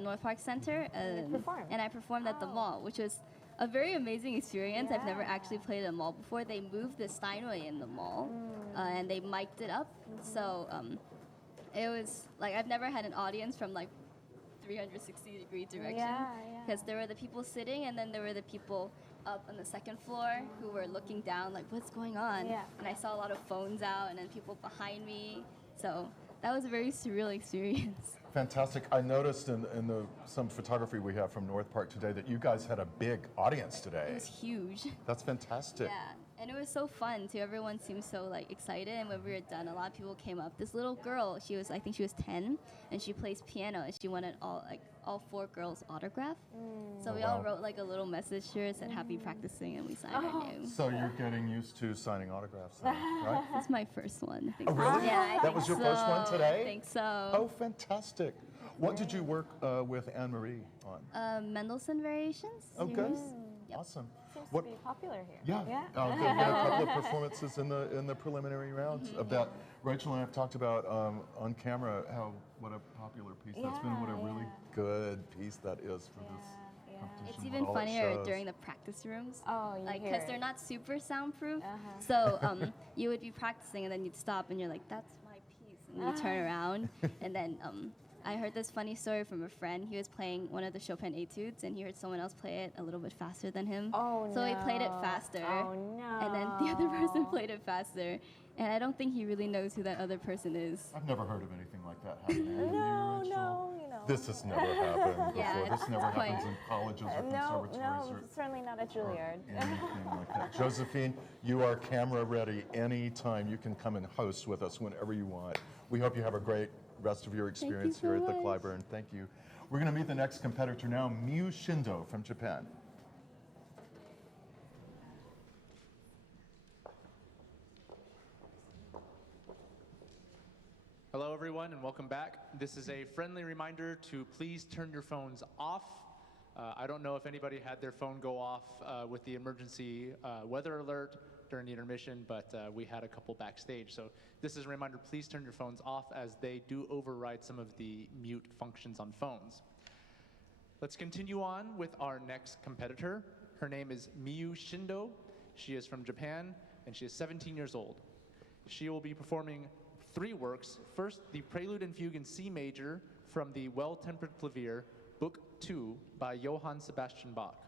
North Park Center, and I performed at the mall, which was a very amazing experience. I've never actually played at a mall before. They moved the Steinway in the mall, and they mic'd it up. So it was like I've never had an audience from like 360-degree direction, because there were the people sitting, and then there were the people up on the second floor who were looking down, like, what's going on? And I saw a lot of phones out, and then people behind me. So that was a very surreal experience. Fantastic. I noticed in some photography we have from North Park today that you guys had a big audience today. It was huge. That's fantastic. Yeah, and it was so fun too. Everyone seemed so like excited, and when we were done, a lot of people came up. This little girl, I think she was 10, and she plays piano, and she wanted all 4 girls' autograph. So we all wrote like a little message here, said happy practicing, and we signed our name. So you're getting used to signing autographs then, right? This is my first one. I think. Oh, really? Yeah, That was your first one today? I think so. Oh, fantastic. What did you work with Anne-Marie on? Mendelssohn Variations. Oh, good. Yep. Awesome. Seems What? to be popular here. Yeah. There have been a couple of performances in the preliminary rounds of that. Rachel and I have talked about on camera what a popular piece that's been, what a really good piece that is for this competition. It's even what all it funnier shows. during the practice rooms. Oh, you like hear because it. they're not super soundproof. So you would be practicing, and then you'd stop, and you're like, "That's my piece," and you turn around, and then I heard this funny story from a friend. He was playing one of the Chopin etudes, and he heard someone else play it a little bit faster than him. Oh, so he played it faster. Oh, no. And then the other person played it faster. And I don't think he really knows who that other person is. I've never heard of anything like that happening. No, Rachel? no, you know. This has never happened before. Yeah, This never quite- happens in colleges or No, conservatories or certainly not at Juilliard. anything like that. Josephine, you are camera ready anytime. You can come and host with us whenever you want. We hope you have a great rest of your experience so here at the much. Cliburn. Thank you. We're going to meet the next competitor now, Mew Shindo from Japan. Hello, everyone, and welcome back. This is a friendly reminder to please turn your phones off I don't know if anybody had their phone go off with the emergency weather alert during the intermission, but we had a couple backstage. So this is a reminder, please turn your phones off as they do override some of the mute functions on phones. Let's continue on with our next competitor. Her name is Mew Shindo. She is from Japan, and she is 17 years old. She will be performing 3 works. First, the Prelude and Fugue in C major from the Well-Tempered Clavier, Book 2 by Johann Sebastian Bach.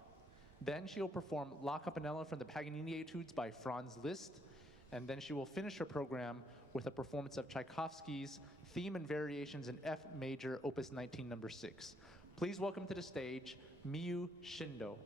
Then she will perform La Campanella from the Paganini Etudes by Franz Liszt, and then she will finish her program with a performance of Tchaikovsky's Theme and Variations in F major, Opus 19, number 6. Please welcome to the stage, Mew Shindo.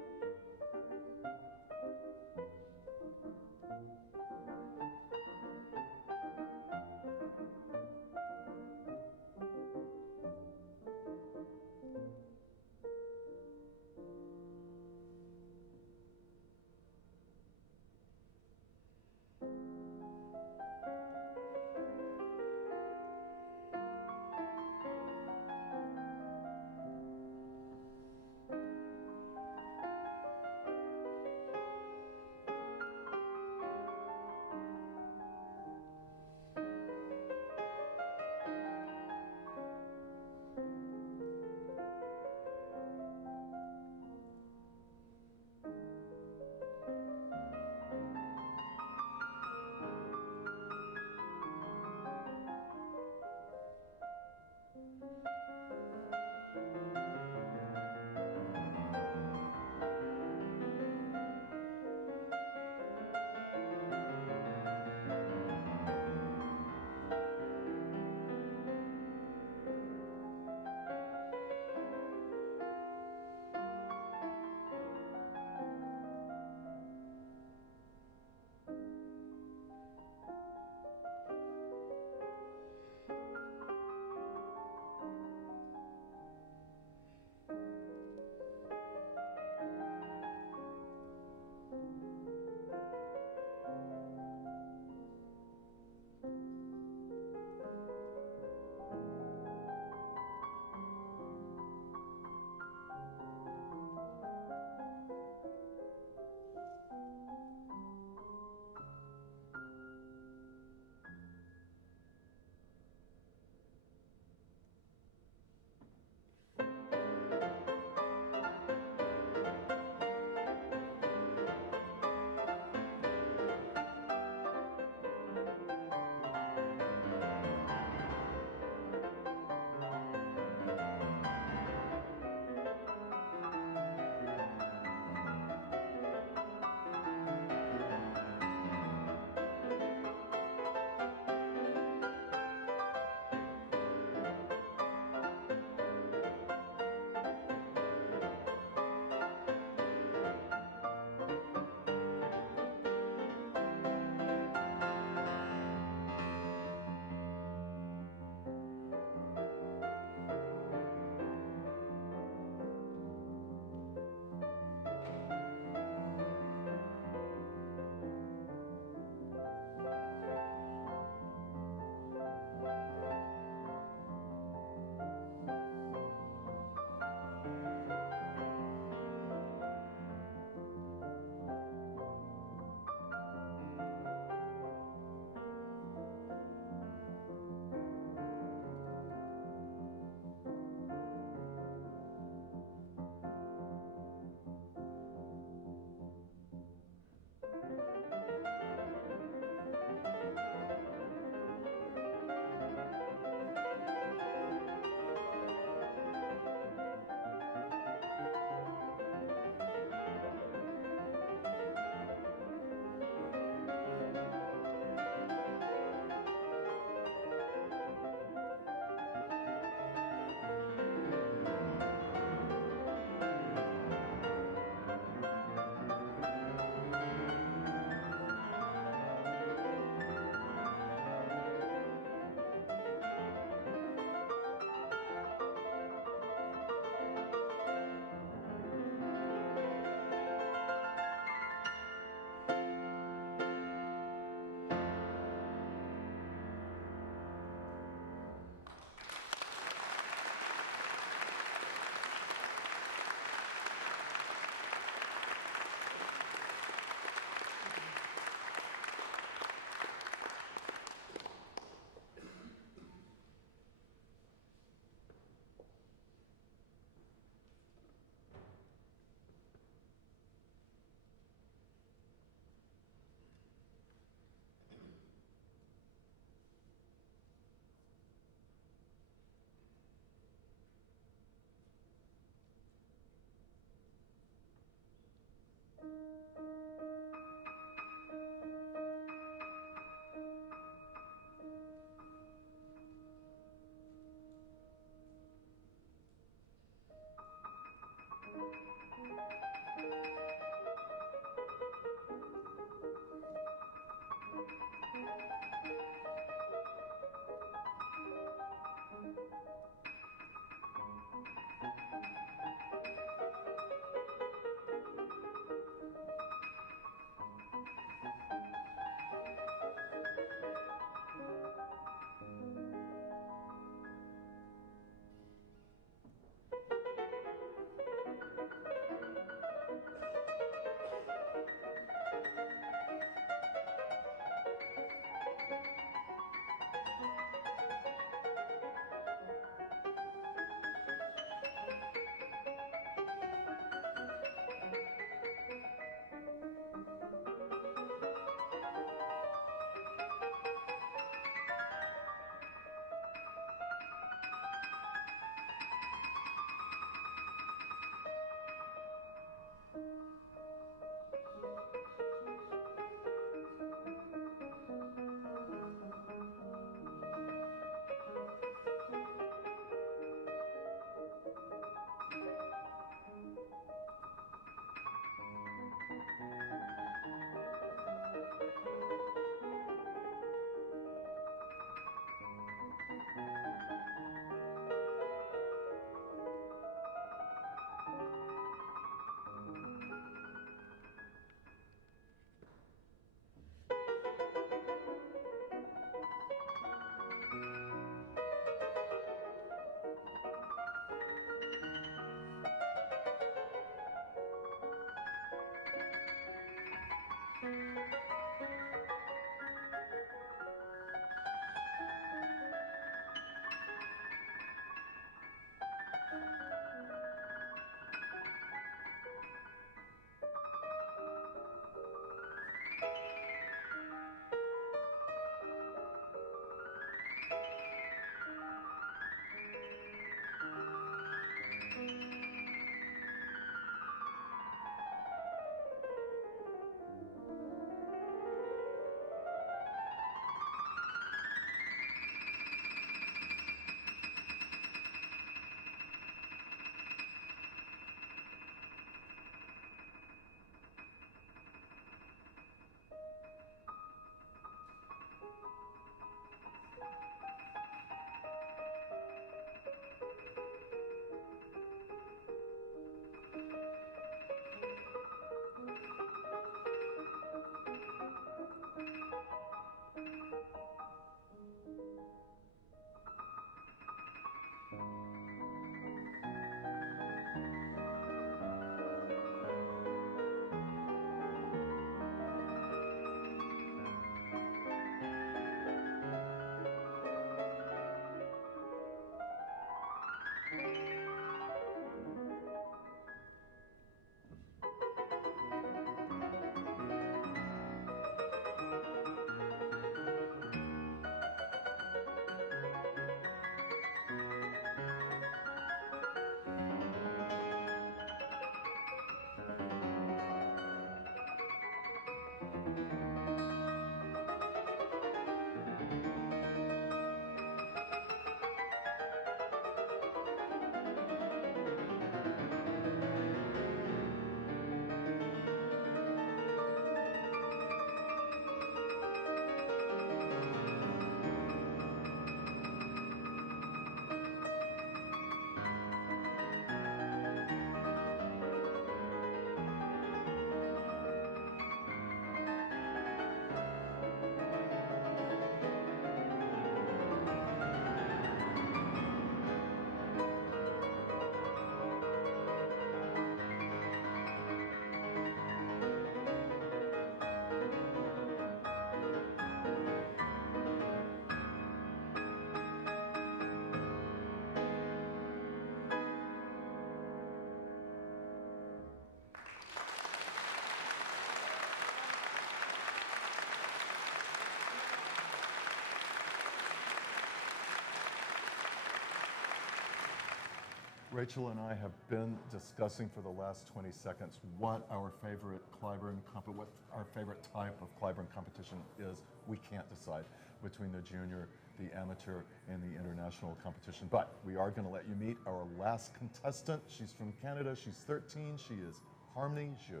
Rachel and I have been discussing for the last 20 seconds what our favorite Cliburn what our favorite type of Cliburn competition is. We can't decide between the junior, the amateur, and the international competition. But we are going to let you meet our last contestant. She's from Canada. She's 13. She is Harmony Zhu.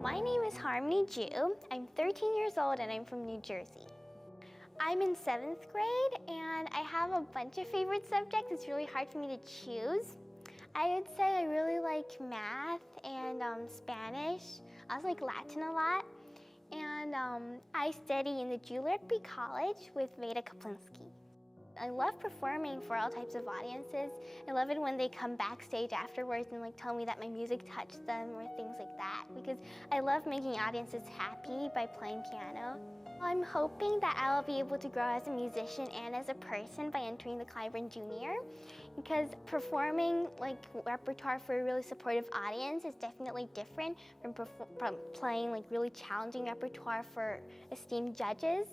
My name is Harmony Zhu. I'm 13 years old and I'm from New Jersey. I'm in 7th grade and I have a bunch of favorite subjects. It's really hard for me to choose. I would say I really like math and Spanish. I also like Latin a lot. And I study in the Juilliard College with Veda Kaplinsky. I love performing for all types of audiences. I love it when they come backstage afterwards and like tell me that my music touched them or things like that, because I love making audiences happy by playing piano. I'm hoping that I'll be able to grow as a musician and as a person by entering the Cliburn Junior, because performing like repertoire for a really supportive audience is definitely different from playing like really challenging repertoire for esteemed judges.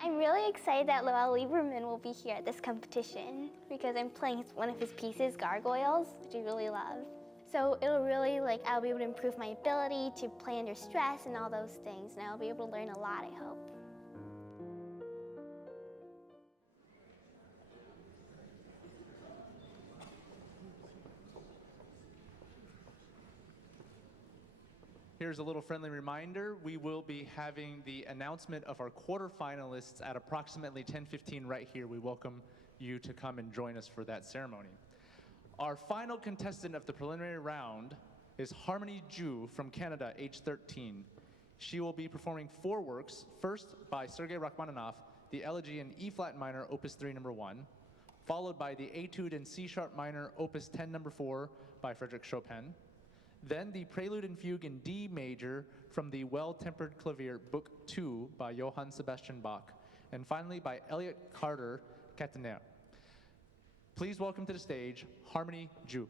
I'm really excited that Lowell Lieberman will be here at this competition because I'm playing one of his pieces, Gargoyles, which I really love. So it'll really, I'll be able to improve my ability to play under stress and all those things, and I'll be able to learn a lot, I hope. Here's a little friendly reminder. We will be having the announcement of our quarterfinalists at approximately 10:15 right here. We welcome you to come and join us for that ceremony. Our final contestant of the preliminary round is Harmony Zhu from Canada, age 13. She will be performing 4 works, first by Sergei Rachmaninoff, the Elegy in E-flat minor, opus 3, number 1, followed by the Etude in C-sharp minor, Opus 10, number 4, by Frédéric Chopin. Then the Prelude and Fugue in D major from the Well-Tempered Clavier, Book 2, by Johann Sebastian Bach. And finally, by Elliott Carter Castaner. Please welcome to the stage, Harmony Ju.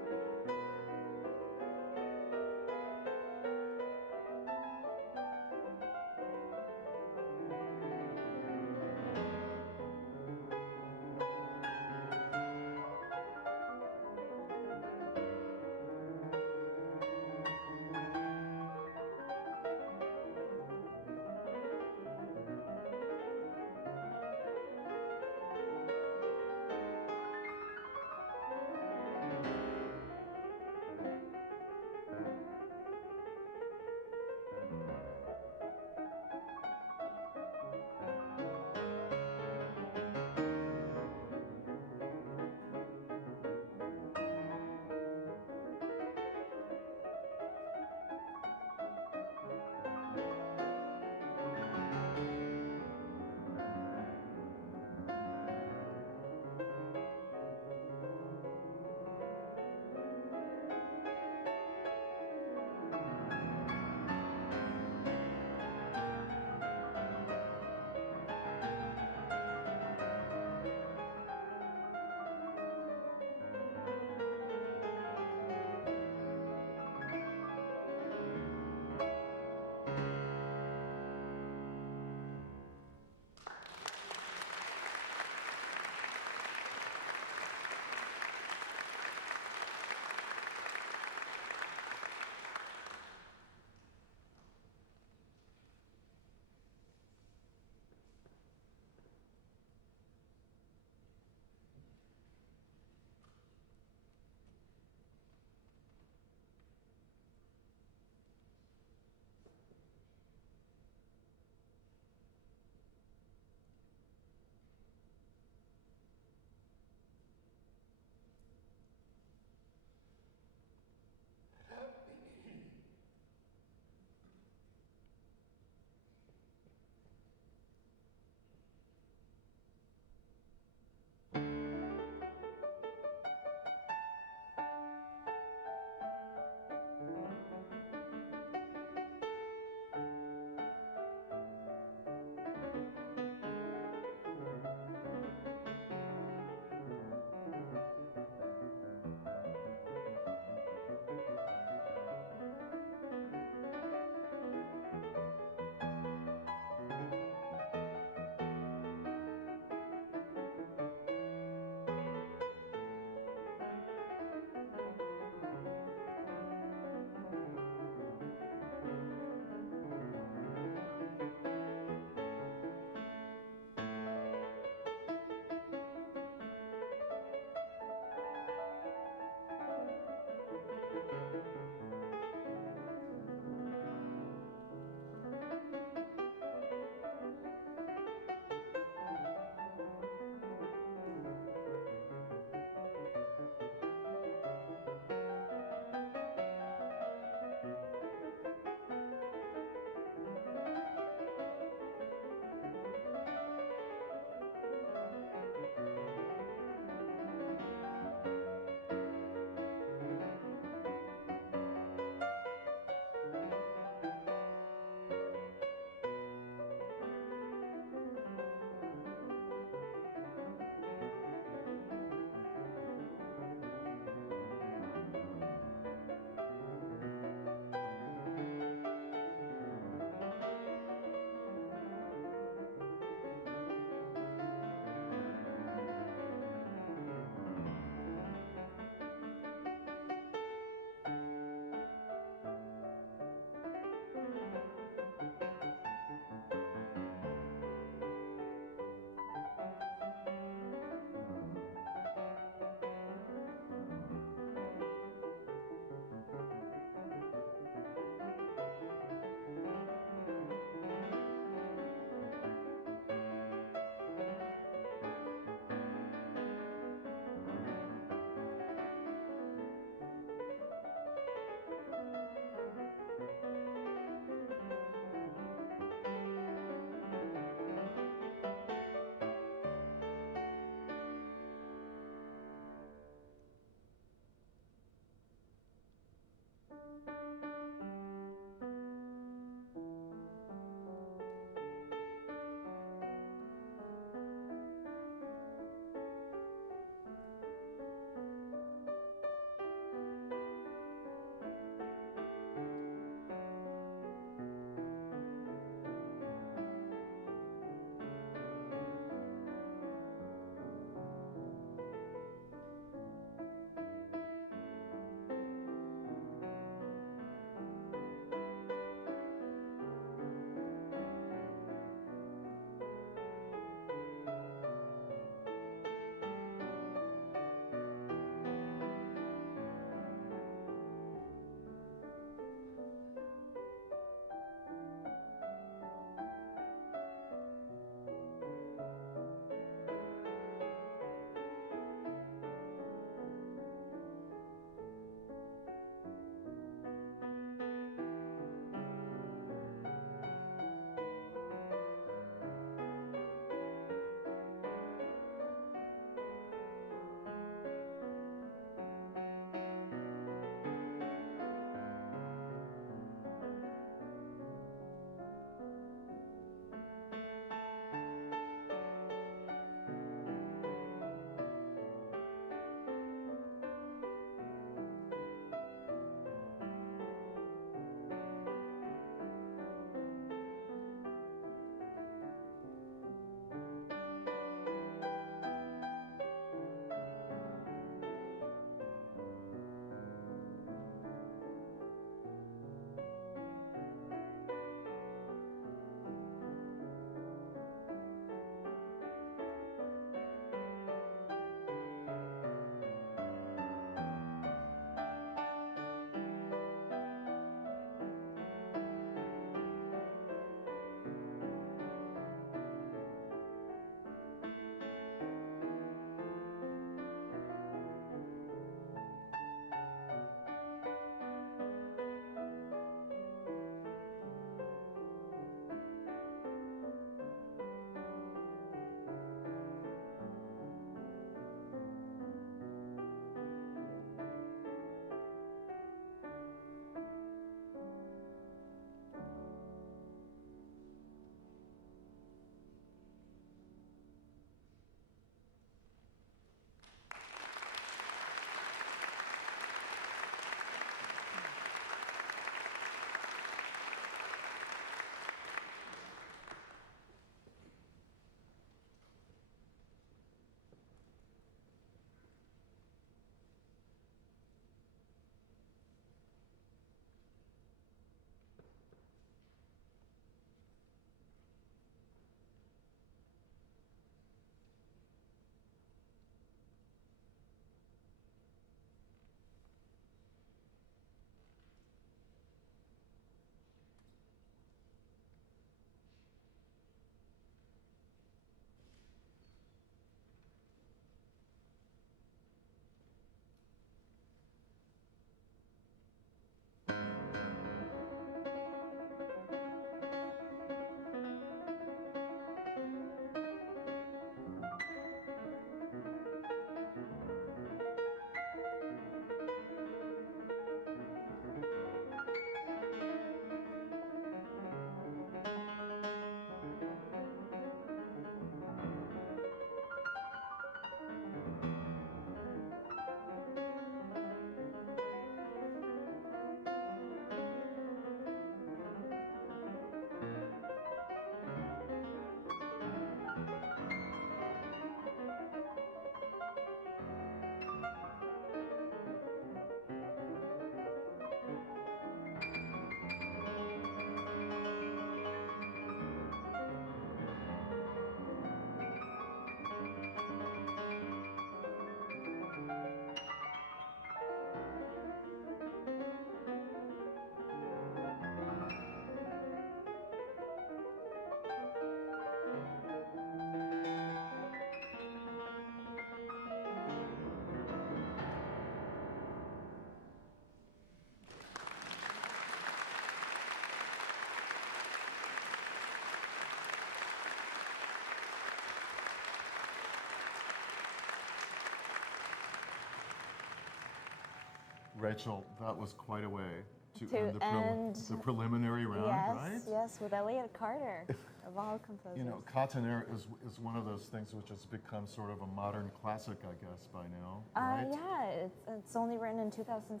Rachel, that was quite a way to To end the preliminary round, right? Yes, with Elliott Carter, of all composers. You know, Catenaire is one of those things which has become sort of a modern classic, I guess, by now, right? Yeah, it's only written in 2006,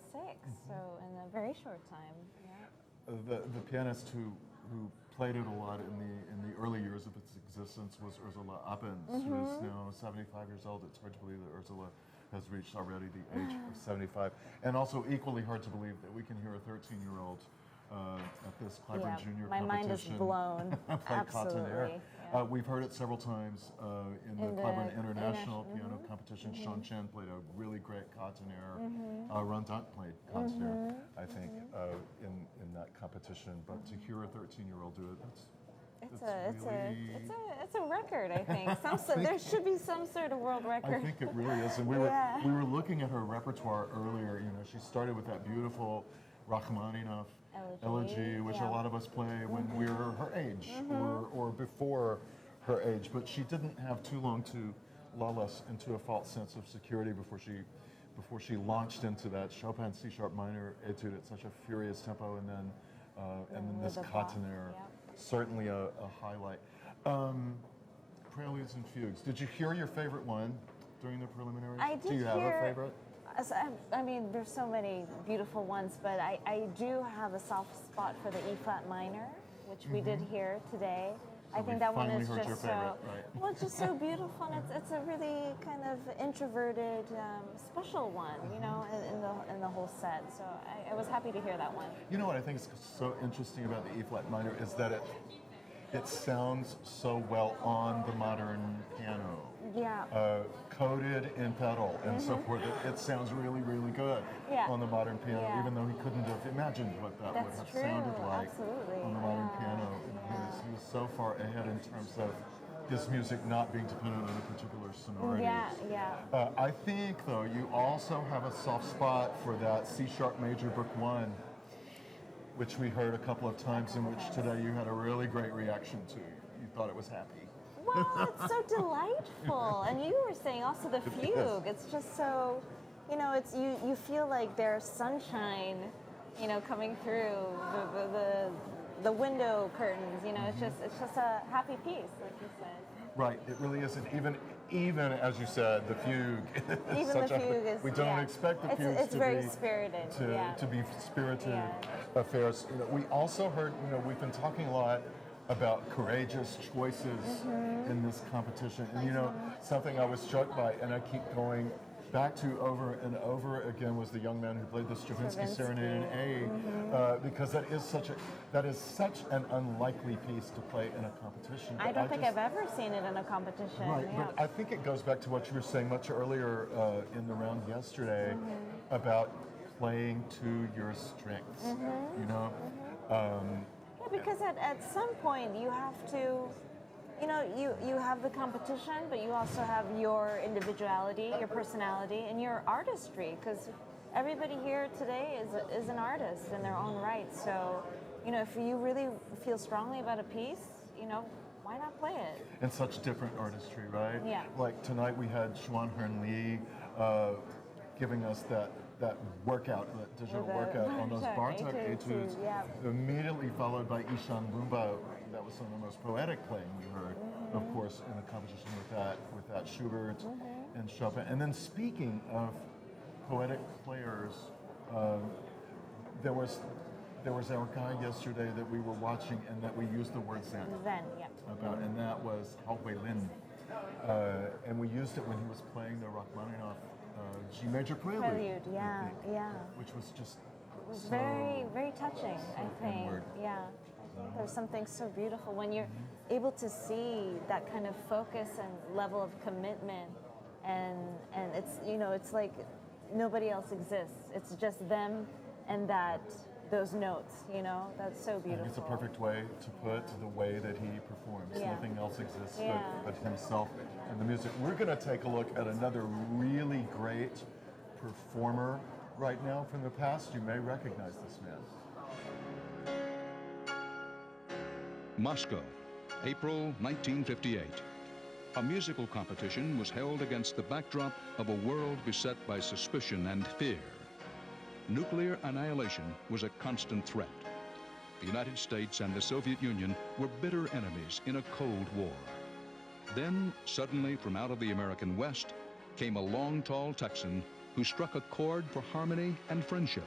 so in a very short time. Yeah. The pianist who played it a lot in the early years of its existence was Ursula Appens, who's now 75 years old. It's hard to believe that Ursula has reached already the age of 75. And also equally hard to believe that we can hear a 13-year-old at this Cliburn Junior my mind is competition blown. play Catenaire. Yeah. We've heard it several times in the Cliburn International Piano Competition. Shuan Chan played a really great Catenaire. Rondant played Catenaire, I think, in that competition. But to hear a 13-year-old do it, it's a record, I think. There should be some sort of world record. I think it really is. And we were looking at her repertoire earlier. You know, she started with that beautiful Rachmaninoff elegy, which a lot of us play when we're her age or before her age. But she didn't have too long to lull us into a false sense of security before she launched into that Chopin C# minor etude at such a furious tempo, and then this Catenaire. Certainly a highlight. Preludes and Fugues. Did you hear your favorite one during the preliminaries? I did. Do you have a favorite? I mean, there's so many beautiful ones, but I do have a soft spot for the E flat minor, which we did hear today. So I think that one is just well, it's just so beautiful, and it's a really kind of introverted, special one, you know, in the whole set. So I was happy to hear that one. You know what I think is so interesting about the E flat minor is that it sounds so well on the modern piano. Yeah. Coded in pedal and so forth. It sounds really, really good on the modern piano, even though he couldn't have imagined what that would have sounded like on the modern piano. He was so far ahead in terms of his music not being dependent on a particular sonority. I think, though, you also have a soft spot for that C# major Book 1, which we heard a couple of times, in which today you had a really great reaction to. You thought it was happy. Well, it's so delightful. And you were saying also the fugue. It's just so, you know, it's you feel like there's sunshine, you know, coming through the window curtains. You know, it's just a happy piece, like you said. Right. It really is. And even as you said, the fugue. Even the fugue is. We don't expect the fugues to be spirited. To be spirited affairs. You know, we also heard. You know, we've been talking a lot about courageous choices in this competition. And you know, something I was struck by, and I keep going back to over and over again, was the young man who played the Stravinsky Serenade in A, because that is such an unlikely piece to play in a competition. I don't think I've ever seen it in a competition. Right, but I think it goes back to what you were saying much earlier in the round yesterday about playing to your strengths. You know. Because at some point you have to, you know, you have the competition, but you also have your individuality, your personality, and your artistry. Because everybody here today is an artist in their own right. So, you know, if you really feel strongly about a piece, you know, why not play it? And such different artistry, right? Yeah. Like tonight we had Chuan Hearn Lee giving us that workout, that digital workout on those Bartok etudes, immediately followed by Ishan Lumba. That was some of the most poetic playing we heard, of course, in the competition with that Schubert and Chopin. And then speaking of poetic players, there was our guy yesterday that we were watching, and that we used the word Zen. About, and that was Hao Hui Lin. And we used it when he was playing the Rachmaninoff G major prelude. Which was just very, very touching, I think. Yeah. I think there's something so beautiful when you're able to see that kind of focus and level of commitment, and it's, you know, it's like nobody else exists. It's just them and those notes, you know. That's so beautiful. It's a perfect way to put the way that he performs. Nothing else exists but himself and the music. We're going to take a look at another really great performer right now from the past. You may recognize this man. Moscow, April 1958. A musical competition was held against the backdrop of a world beset by suspicion and fear. nuclear annihilation was a constant threat. The United States and the Soviet Union were bitter enemies in a Cold War. Then, suddenly, from out of the American West, came a long, tall Texan who struck a chord for harmony and friendship.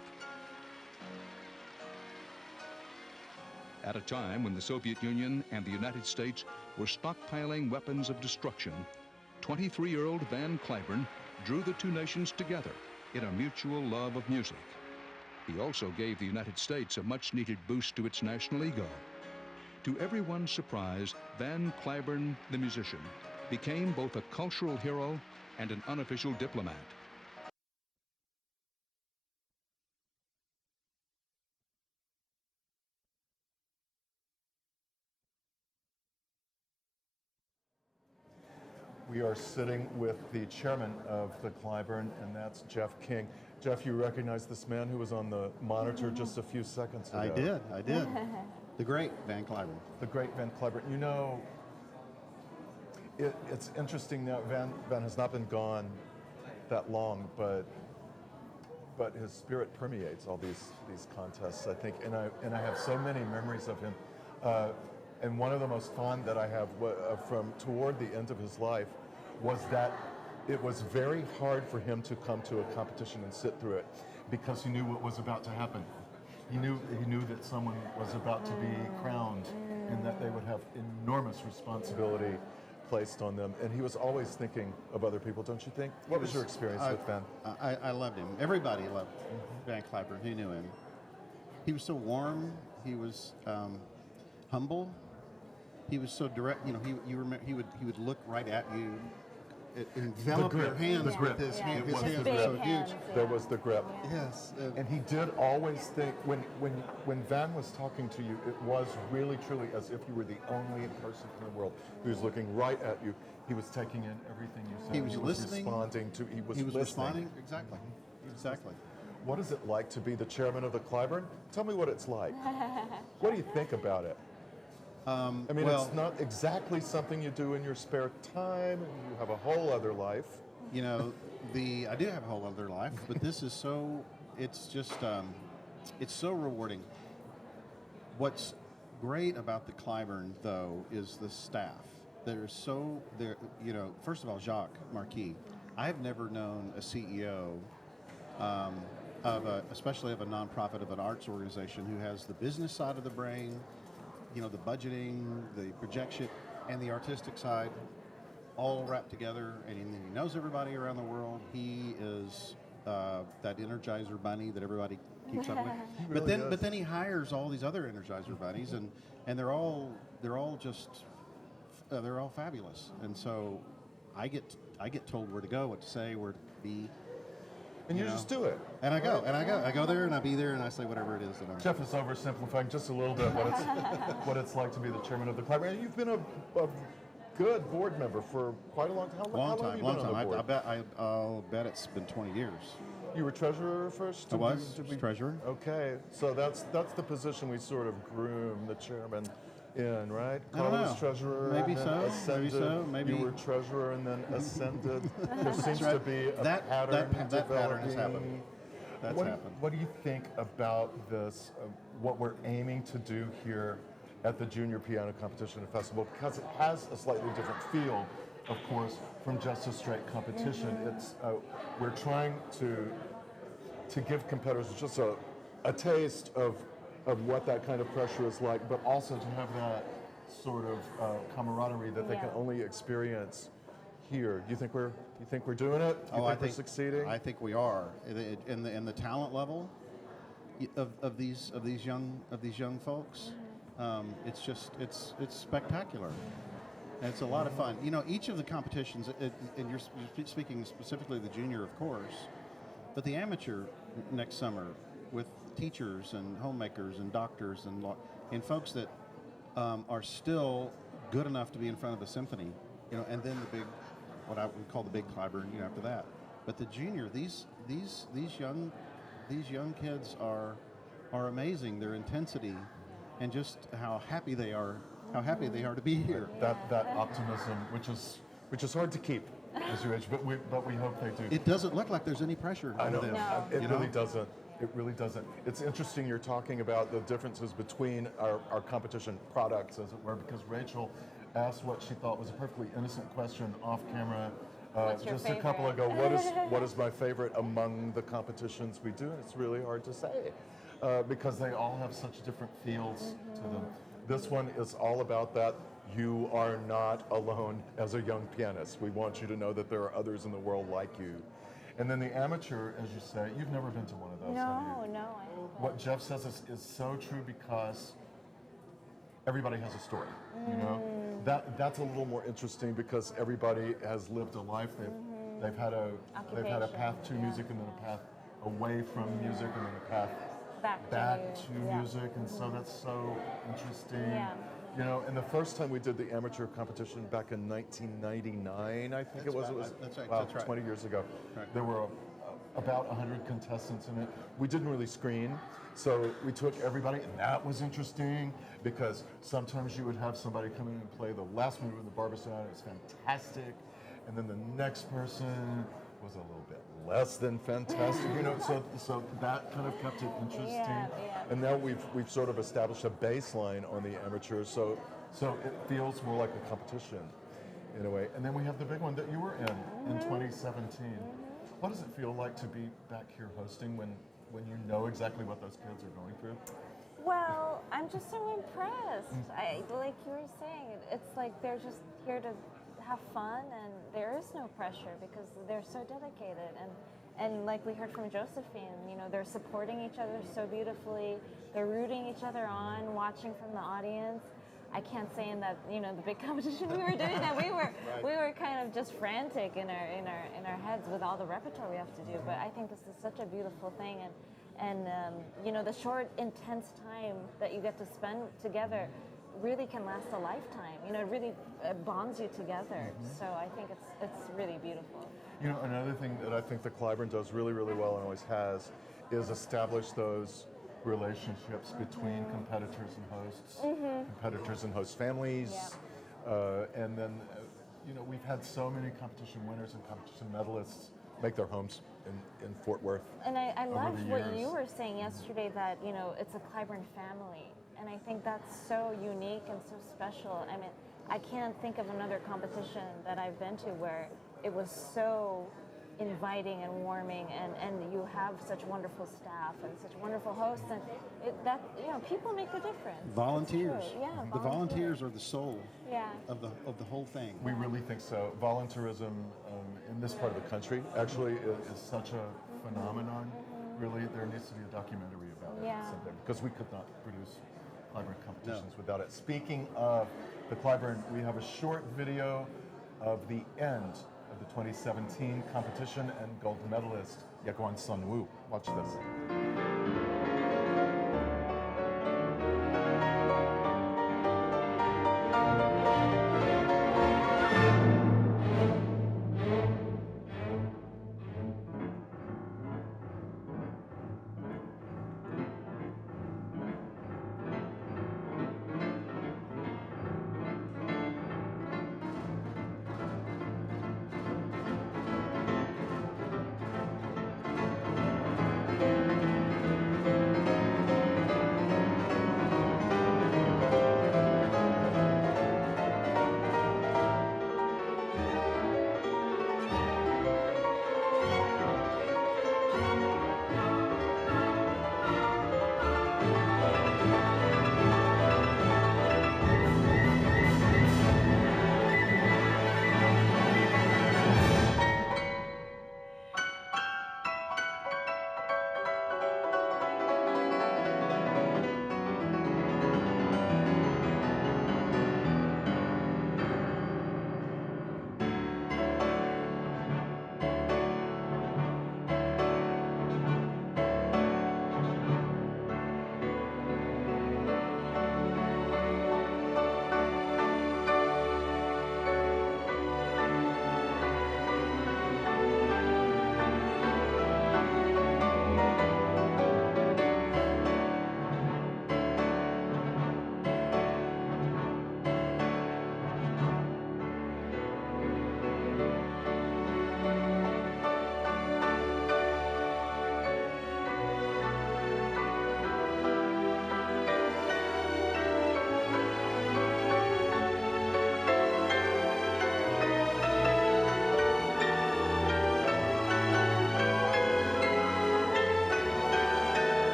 At a time when the Soviet Union and the United States were stockpiling weapons of destruction, 23-year-old Van Cliburn drew the two nations together in a mutual love of music. He also gave the United States a much-needed boost to its national ego. To everyone's surprise, Van Cliburn, the musician, became both a cultural hero and an unofficial diplomat. We are sitting with the chairman of the Cliburn, and that's Jeff King. Jeff, you recognize this man who was on the monitor just a few seconds ago? I did. The great Van Cliburn. The great Van Cliburn. You know, it's interesting now, Van has not been gone that long, but his spirit permeates all these contests, I think, and I have so many memories of him. And one of the most fond that I have from toward the end of his life was that it was very hard for him to come to a competition and sit through it because he knew what was about to happen. He knew that someone was about to be crowned and that they would have enormous responsibility placed on them. And he was always thinking of other people, don't you think? What was your experience with Van? I loved him. Everybody loved Van Cliburn. Who knew him? He was so warm. He was humble. He was so direct. You know, he would look right at you, envelop your hands with his hands. His hands were so huge. There was the grip. Yes. And he did always think, when Van was talking to you, it was really, truly as if you were the only person in the world who was looking right at you. He was taking in everything you said. He was listening. Responding to. He was listening. Responding. Exactly. Exactly. What is it like to be the chairman of the Cliburn? Tell me what it's like. What do you think about it? I mean, it's not exactly something you do in your spare time. You have a whole other life. You know, I do have a whole other life, but this is so, it's just, it's so rewarding. What's great about the Cliburn, though, is the staff. You know, first of all, Jacques Marquis. I have never known a CEO especially of a nonprofit, of an arts organization, who has the business side of the brain, you know, the budgeting, the projection, and the artistic side all wrapped together, and he knows everybody around the world. He is that Energizer bunny that everybody keeps up with. But then he hires all these other Energizer bunnies, and they're all fabulous. And so I get told where to go, what to say, where to be. And you just do it. And I go there, and I be there, and I say whatever it is that I'm. Jeff is oversimplifying just a little bit what it's like to be the chairman of the Cliburn. And you've been a good board member for quite a long time. How long have you been on the board? I'll bet it's been 20 years. You were treasurer first? I was treasurer. Okay, so that's the position we sort of groom the chairman in, right? I don't know. Was treasurer. Maybe so. Maybe you were treasurer and then ascended. There seems to be a pattern. That pattern has happened. That's happened. What do you think about this? What we're aiming to do here at the Junior Piano Competition and Festival, because it has a slightly different feel, of course, from just a straight competition. It's we're trying to give competitors just a taste of what that kind of pressure is like, but also to have that sort of camaraderie that they can only experience here. Do you think we're doing it? I think we're succeeding? I think we are. In the talent level of these young folks, it's spectacular. And it's a lot of fun. You know, each of the competitions, and you're speaking specifically the junior, of course, but the amateur next summer with teachers and homemakers and doctors and folks that are still good enough to be in front of a symphony, you know, and then what I would call the big Cliburn, you know, after that. But the junior, these young kids are amazing. Their intensity and just how happy they are to be here. That optimism, which is hard to keep as you age, but we hope they do. It doesn't look like there's any pressure on them. No. It really doesn't. It really doesn't. It's interesting you're talking about the differences between our competition products, as it were, because Rachel asked what she thought was a perfectly innocent question off camera just a couple ago. What is my favorite among the competitions we do? And it's really hard to say because they all have such different feels to them. This one is all about that. You are not alone as a young pianist. We want you to know that there are others in the world like you. And then the amateur, as you say, you've never been to one of those, have you? No, I haven't. What Jeff says is so true because everybody has a story, you know? That's a little more interesting because everybody has lived a life. They've had a path to music and then a path away from music and then a path back to music, and so that's so interesting. Yeah. You know, and the first time we did the amateur competition back in 1999, I think it was. That's right. Wow, That's right. 20 years ago. Right. There were about 100 contestants in it. We didn't really screen, so we took everybody, and that was interesting because sometimes you would have somebody come in and play the last movement of the Barber Sonata. It was fantastic, and then the next person was a little bit less than fantastic, you know. So that kind of kept it interesting. Yeah. And now we've sort of established a baseline on the amateurs, so it feels more like a competition in a way. And then we have the big one that you were in 2017. What does it feel like to be back here hosting when you know exactly what those kids are going through? Well, I'm just so impressed. Like you were saying, it's like they're just here to have fun, and there is no pressure because they're so dedicated. And like we heard from Josephine, you know, they're supporting each other so beautifully. They're rooting each other on, watching from the audience. I can't say in that, you know, the big competition we were doing that we were kind of just frantic in our heads with all the repertoire we have to do. But I think this is such a beautiful thing, and you know, the short, intense time that you get to spend together really can last a lifetime. You know, it really bonds you together. So I think it's really beautiful. You know, another thing that I think the Cliburn does really, really well and always has is establish those relationships between competitors and hosts, competitors and host families, and then, you know, we've had so many competition winners and competition medalists make their homes in Fort Worth. And I loved what you were saying yesterday, that, you know, it's a Cliburn family. And I think that's so unique and so special. I mean, I can't think of another competition that I've been to where it was so inviting and warming, and you have such wonderful staff and such wonderful hosts, and that, you know, people make a difference. Volunteers. Yeah, the volunteers are the soul of the whole thing. We really think so. Volunteerism in this part of the country actually is such a phenomenon. Really, there needs to be a documentary about it someday, because we could not produce Cliburn competitions without it. Speaking of the Cliburn, we have a short video of the end of the 2017 competition and gold medalist Yaguan Sunwoo. Watch this.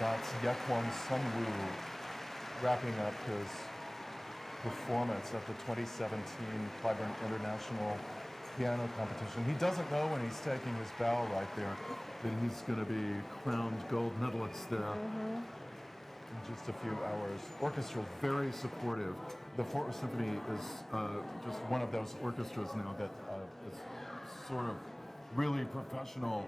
That's Yekwang Sunwoo wrapping up his performance at the 2017 Cliburn International Piano Competition. He doesn't know when he's taking his bow right there that he's going to be crowned gold medalist there in just a few hours. Orchestra very supportive. The Fort Worth Symphony is just one of those orchestras now that is sort of really professional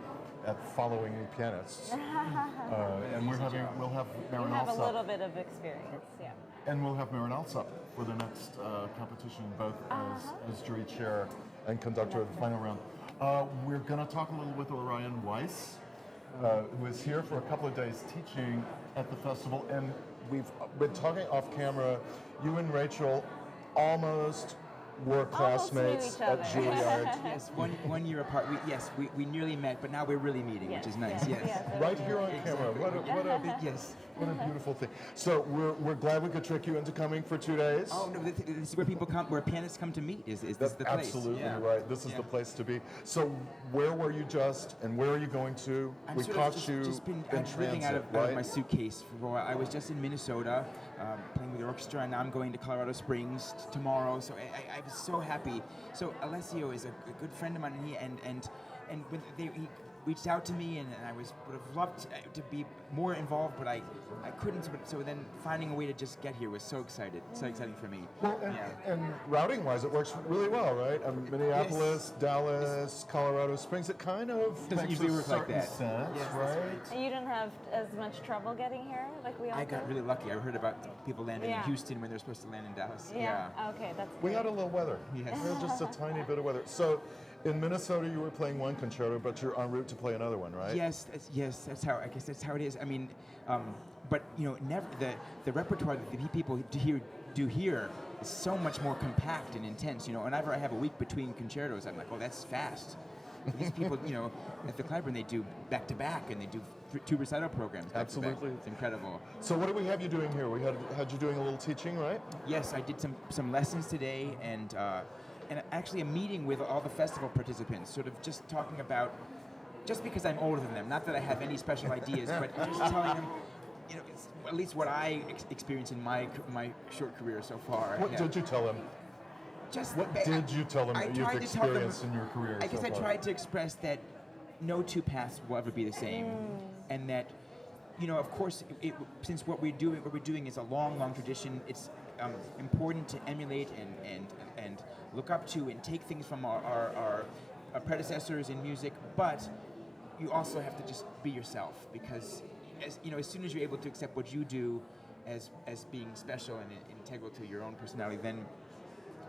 at following pianists. And we'll have Marin You have a Alsop. little bit of experience, yeah. And we'll have Marin Alsop for the next competition, both as jury chair and conductor of the final round. We're going to talk a little with Orion Weiss, who is here for a couple of days teaching at the festival. And we've been talking off camera. You and Rachel almost were classmates at Juilliard. Yes, one year apart. We nearly met, but now we're really meeting, which is nice. Yes. Right here on camera. What a beautiful thing. So we're glad we could trick you into coming for 2 days. Oh no, this is where people come, where pianists come to meet. Is this the place? Absolutely right. This is the place to be. So where were you just, and where are you going to? I'm we sort caught of you just been in living transit, out of my suitcase for a while. I was just in Minnesota playing with the orchestra, and now I'm going to Colorado Springs tomorrow. So I was so happy. So Alessio is a good friend of mine, and when he reached out to me, and I would have loved to be more involved, but I couldn't. So then finding a way to just get here was so exciting for me. Well, and routing-wise, it works really well, right? Minneapolis, Dallas, Colorado Springs, it kind of doesn't makes usually a work like certain that. sense, Yes, right? You didn't have as much trouble getting here like we all I did? got really lucky. I heard about people landing in Houston when they're supposed to land in Dallas. Yeah. Okay, that's We great. had a little weather. Yes. We had just a tiny bit of weather. So in Minnesota, you were playing one concerto, but you're en route to play another one, right? Yes, that's how it is. I mean, but never the repertoire that the people do here is so much more compact and intense. Whenever I have a week between concertos, I'm like, oh, that's fast. These people, at the Cliburn, they do back to back, and they do 2 recital programs. Back to back. Absolutely. It's incredible. So what do we have you doing here? We had you doing a little teaching, right? Yes, I did some lessons today, and actually a meeting with all the festival participants, sort of just talking about, just because I'm older than them, not that I have any special ideas, but just telling them, at least what I experienced in my short career so far. What did you tell them? What did you tell them that you've experienced in your career I guess so I far? tried to express that no two paths will ever be the same, and that, of course, since what we're doing is a long tradition, it's important to emulate and look up to and take things from our predecessors in music, but you also have to just be yourself, because as soon as you're able to accept what you do as being special and integral to your own personality, then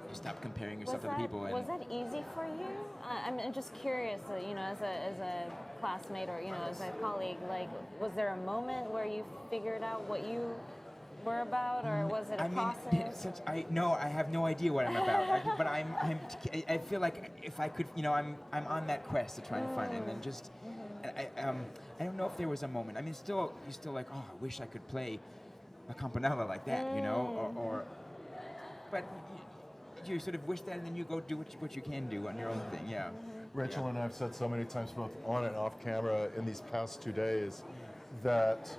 you stop comparing yourself to other people. Was that easy for you? I'm just curious, as a classmate or as a colleague, like, was there a moment where you figured out what you were about, or was it a process? I have no idea what I'm about. But I feel like if I could, I'm on that quest to try and find it, and then just, I don't know if there was a moment. I mean, you're still like, oh, I wish I could play a campanella like that, but you sort of wish that, and then you go do what you can do on your own thing. Yeah. Rachel and I have said so many times, both on and off camera, in these past 2 days, that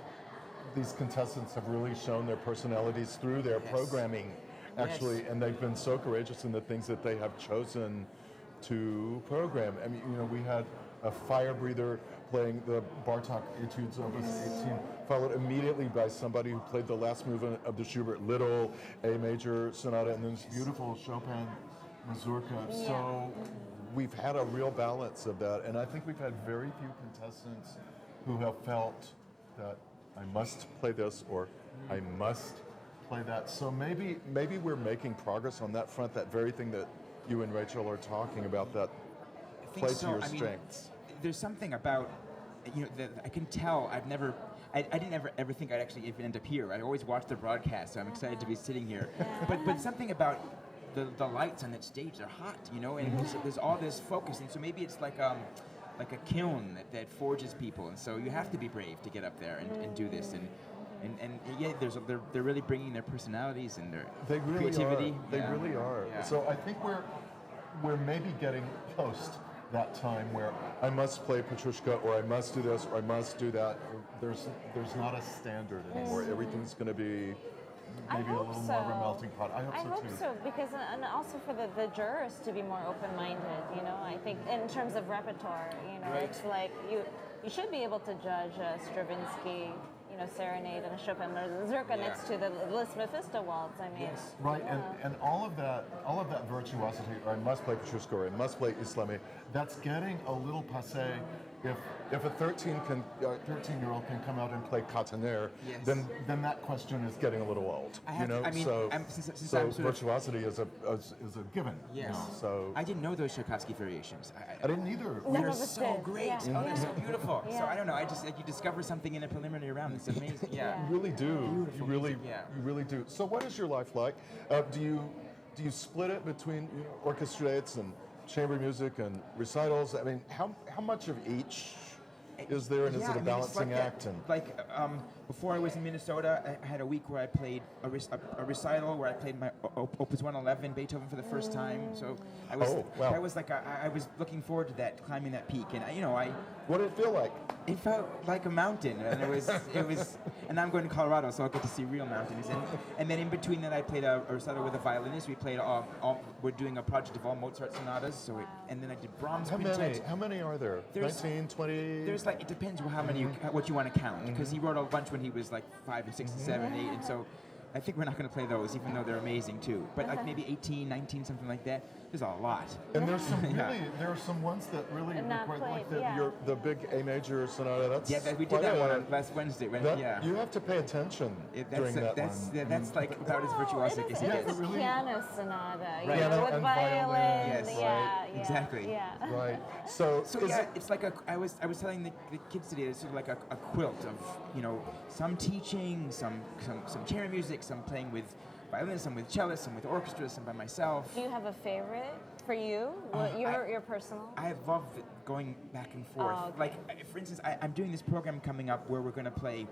these contestants have really shown their personalities through their programming, actually, and they've been so courageous in the things that they have chosen to program. I mean, we had a fire breather playing the Bartok Etudes Opus 18, followed immediately by somebody who played the last movement of the Schubert Little A major sonata, and then this beautiful Chopin mazurka. Yeah. So we've had a real balance of that, and I think we've had very few contestants who have felt that I must play this or I must play that. So maybe we're making progress on that front, that very thing that you and Rachel are talking about, that play to your strengths. There's something about, that I can tell. I didn't ever think I'd actually even end up here. I always watch the broadcast, so I'm excited to be sitting here. But something about the lights on that stage, they're hot, and there's all this focus, and so maybe it's like a kiln that forges people, and so you have to be brave to get up there and do this, and yeah, they're really bringing their personalities and their creativity. They really are. Yeah. So I think we're maybe getting post that time where I must play Petrushka, or I must do this, or I must do that? Or there's not a standard anymore. Everything's going to be maybe a little more of a melting pot. I hope so too. Because and also for the jurors to be more open-minded. You know, I think in terms of repertoire, you know, it's like you should be able to judge Stravinsky, you know, Serenade and a Chopin or the Zurka next to the Liszt Mephisto waltz. I mean, right, and all of that virtuosity, or I must play Petrushka, or I must play Islami, that's getting a little passé. If a 13-year-old can come out and play Catenaire, then that question is getting a little old. So virtuosity is a given. Yes. You know, so I didn't know those Tchaikovsky variations. I didn't either. They're so great. Yeah. Oh, they're so beautiful. So I don't know. I just you discover something in a preliminary round. It's amazing. Yeah. You really do. Beautiful You really do. So what is your life like? Do you split it between orchestrates and chamber music and recitals? I mean, how much of each is there, and is it a balancing act? Before I was in Minnesota, I had a week where I played a recital where I played my Opus 111 Beethoven for the first time. So I was I was looking forward to that, climbing that peak, and what did it feel like? It felt like a mountain, and it was. And I'm going to Colorado, so I'll get to see real mountains. And then in between that, I played a recital with a violinist. We played we're doing a project of all Mozart sonatas. So and then I did Brahms quintet. How many are there? 19, 20? There's it depends how many what you want to count, because he wrote a bunch when he was like 5 and 6 and 7 and 8, and so I think we're not going to play those, even though they're amazing too. But like maybe 18, 19, something like that. There's a lot. And there's some there are some ones that really require, like the big A major sonata. We did that one on last Wednesday. You have to pay attention during that one. That's like about as virtuosic as it gets. It's a piano sonata, piano with and violin. Yes, exactly. Yeah. Right. So it's like I was telling the kids today, it's sort of like a quilt of some teaching, some chamber music, some playing with violin, some with cellists, some with orchestra, some by myself. Do you have a favorite for you? Your personal? I love going back and forth. Oh, okay. Like, for instance, I'm doing this program coming up where we're going to play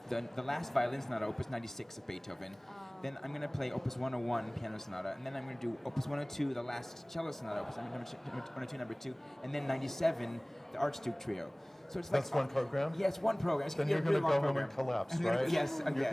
the last violin sonata, Opus 96 of Beethoven. Then I'm going to play Opus 101 piano sonata, and then I'm going to do Opus 102, the last cello sonata, Opus 102, number 2, and then 97, the Archduke Trio. So it's that's one program? Yes, one program. Then you're going to go home and collapse, right? Yes. You're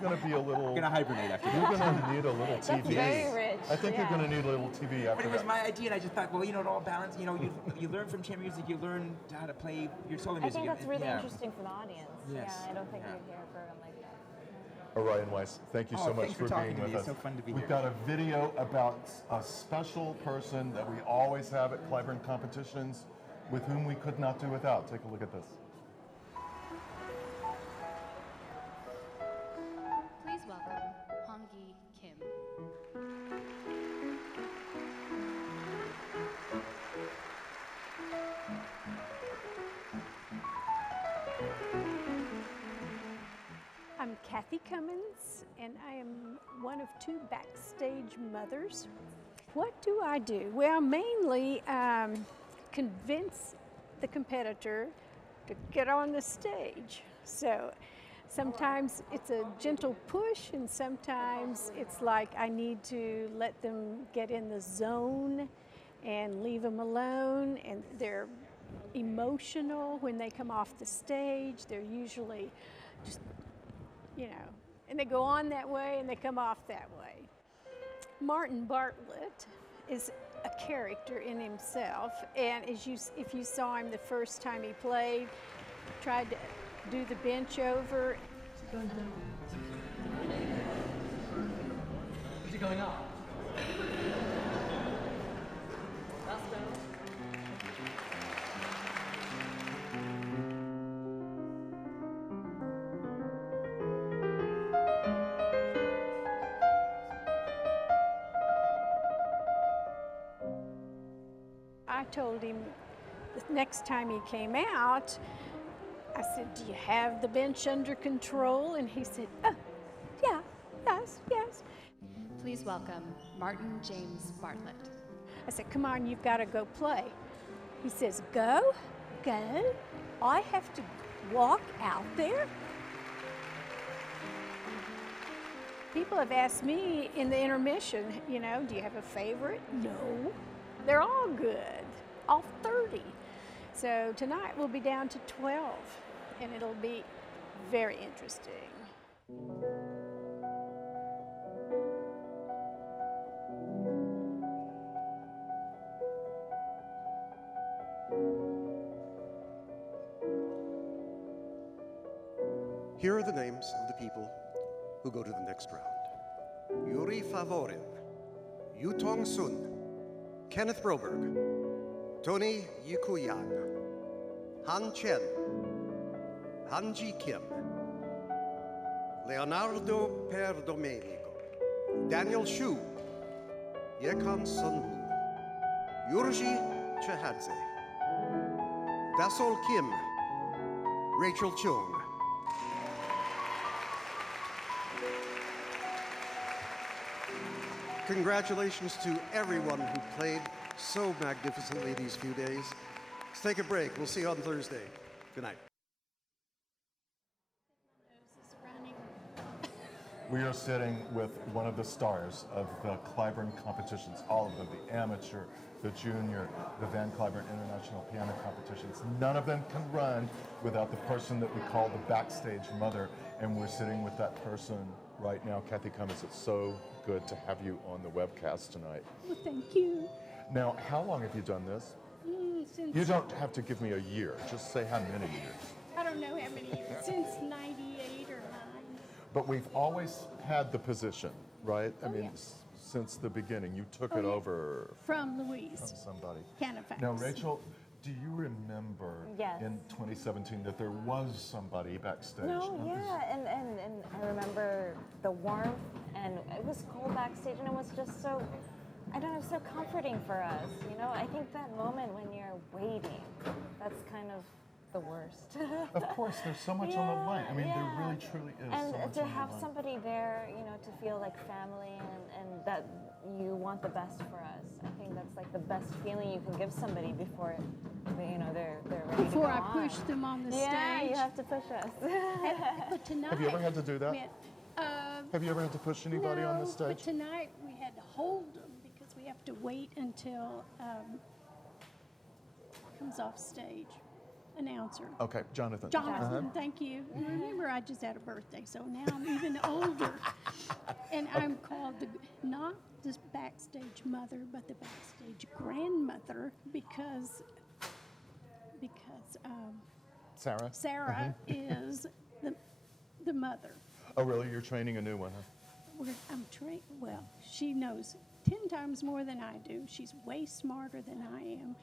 going to be a little... I'm going to hibernate after that. You're going to need a little TV. That's very rich. I think you're going to need a little TV after But it was my idea, and I just thought, well, it all balanced. You learn from chamber music, you learn how to play your solo music. I think that's really interesting for the audience. Yes. Yeah, I don't think you hear a program like that. Orion Weiss, thank you so much for being with us. It's so fun to be We've got a video about a special person that we always have at Cliburn competitions, with whom we could not do without. Take a look at this. Please welcome Hong-gi Kim. I'm Kathy Cummins, and I am one of 2 Backstage mothers. What do I do? Well, mainly convince the competitor to get on the stage. So sometimes it's a gentle push, and sometimes it's like I need to let them get in the zone and leave them alone, and they're emotional when they come off the stage. They're usually just, and they go on that way and they come off that way. Martin Bartlett is a character in himself, and if you saw him the first time he played, tried to do the bench over. Is he going up? I told him the next time he came out, I said, "Do you have the bench under control?" And he said, "Oh, yeah, yes." Please welcome Martin James Bartlett. I said, "Come on, you've got to go play." He says, Go? I have to walk out there?" People have asked me in the intermission, do you have a favorite? No, they're all good. off 30. So tonight we'll be down to 12, and it'll be very interesting. Here are the names of the people who go to the next round. Yuri Favorin, Yu Tong Sun, Kenneth Broberg, Tony Yukuyan, Han Chen, Han Ji Kim, Leonardo Perdomenico, Daniel Shu, Yekan Sun Woo, Yurji Chehadze, Dasol Kim, Rachel Chung. Congratulations to everyone who played so magnificently these few days. Let's take a break. We'll see you on Thursday. Good night. We are sitting with one of the stars of the Cliburn competitions, all of them, the amateur, the junior, the Van Cliburn International Piano Competitions. None of them can run without the person that we call the backstage mother, and we're sitting with that person right now. Kathy Cummins, it's so good to have you on the webcast tonight. Well, thank you. Now, how long have you done this? Since You don't have to give me a year, just say how many years. I don't know how many years, since 98 or 9. But we've always had the position, right? I mean, since the beginning, you took it over From Louise. from somebody. Canifax. Now, Rachel, do you remember Yes. in 2017 that there was somebody backstage? No, yeah, and I remember the warmth, and it was cold backstage, and it was just so, I don't know, so comforting for us, you know? I think that moment when you're waiting, that's kind of the worst. Of course, there's so much on the line. I mean, there really, truly is And so much to on the have line. somebody there, you know, to feel like family and that you want the best for us. I think that's like the best feeling you can give somebody before, you know, they're ready Before to go I on. push them on the Yeah, stage. you have to push us. But tonight. Have you ever had to do that? Um, Have you ever had to push anybody on the no, stage? But tonight we had to hold them because we have to wait until comes off stage. Announcer. Okay, Jonathan. Jonathan, thank you. Remember, I just had a birthday, so now I'm even older. And I'm called not the backstage mother, but the backstage grandmother because Sarah? Sarah is the mother. Oh, really? You're training a new one, huh? I'm trained. Well, she knows 10 times more than I do. She's way smarter than I am.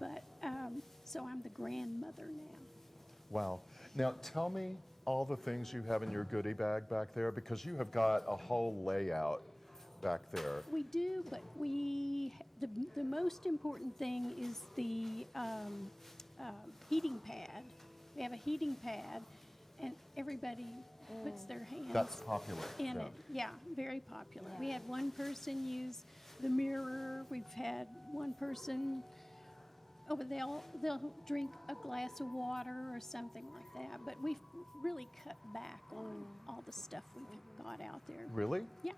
But so I'm the grandmother now. Wow. Now, tell me all the things you have in your goodie bag back there, because you have got a whole layout back there. We do, but the most important thing is the heating pad. We have a heating pad, and everybody puts their hands That's popular. in it. Yeah, very popular. We had one person use the mirror. We've had one person they'll drink a glass of water or something like that. But we've really cut back on all the stuff we've got out there. Really? Yeah.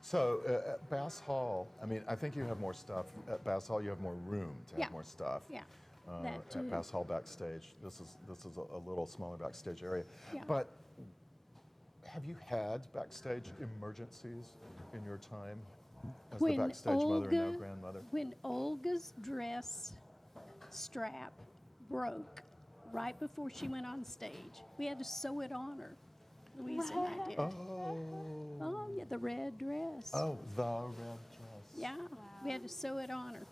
So at Bass Hall, I mean, I think you have more stuff. At Bass Hall, you have more room to have more stuff. Yeah. That too. At Bass Hall backstage, this is a little smaller backstage area. Yeah. But have you had backstage emergencies in your time as the backstage mother and now grandmother? When Olga's dress strap broke right before she went on stage, we had to sew it on her. Louise and I did. Oh, yeah, the red dress. Oh, the red dress. Yeah, we had to sew it on her.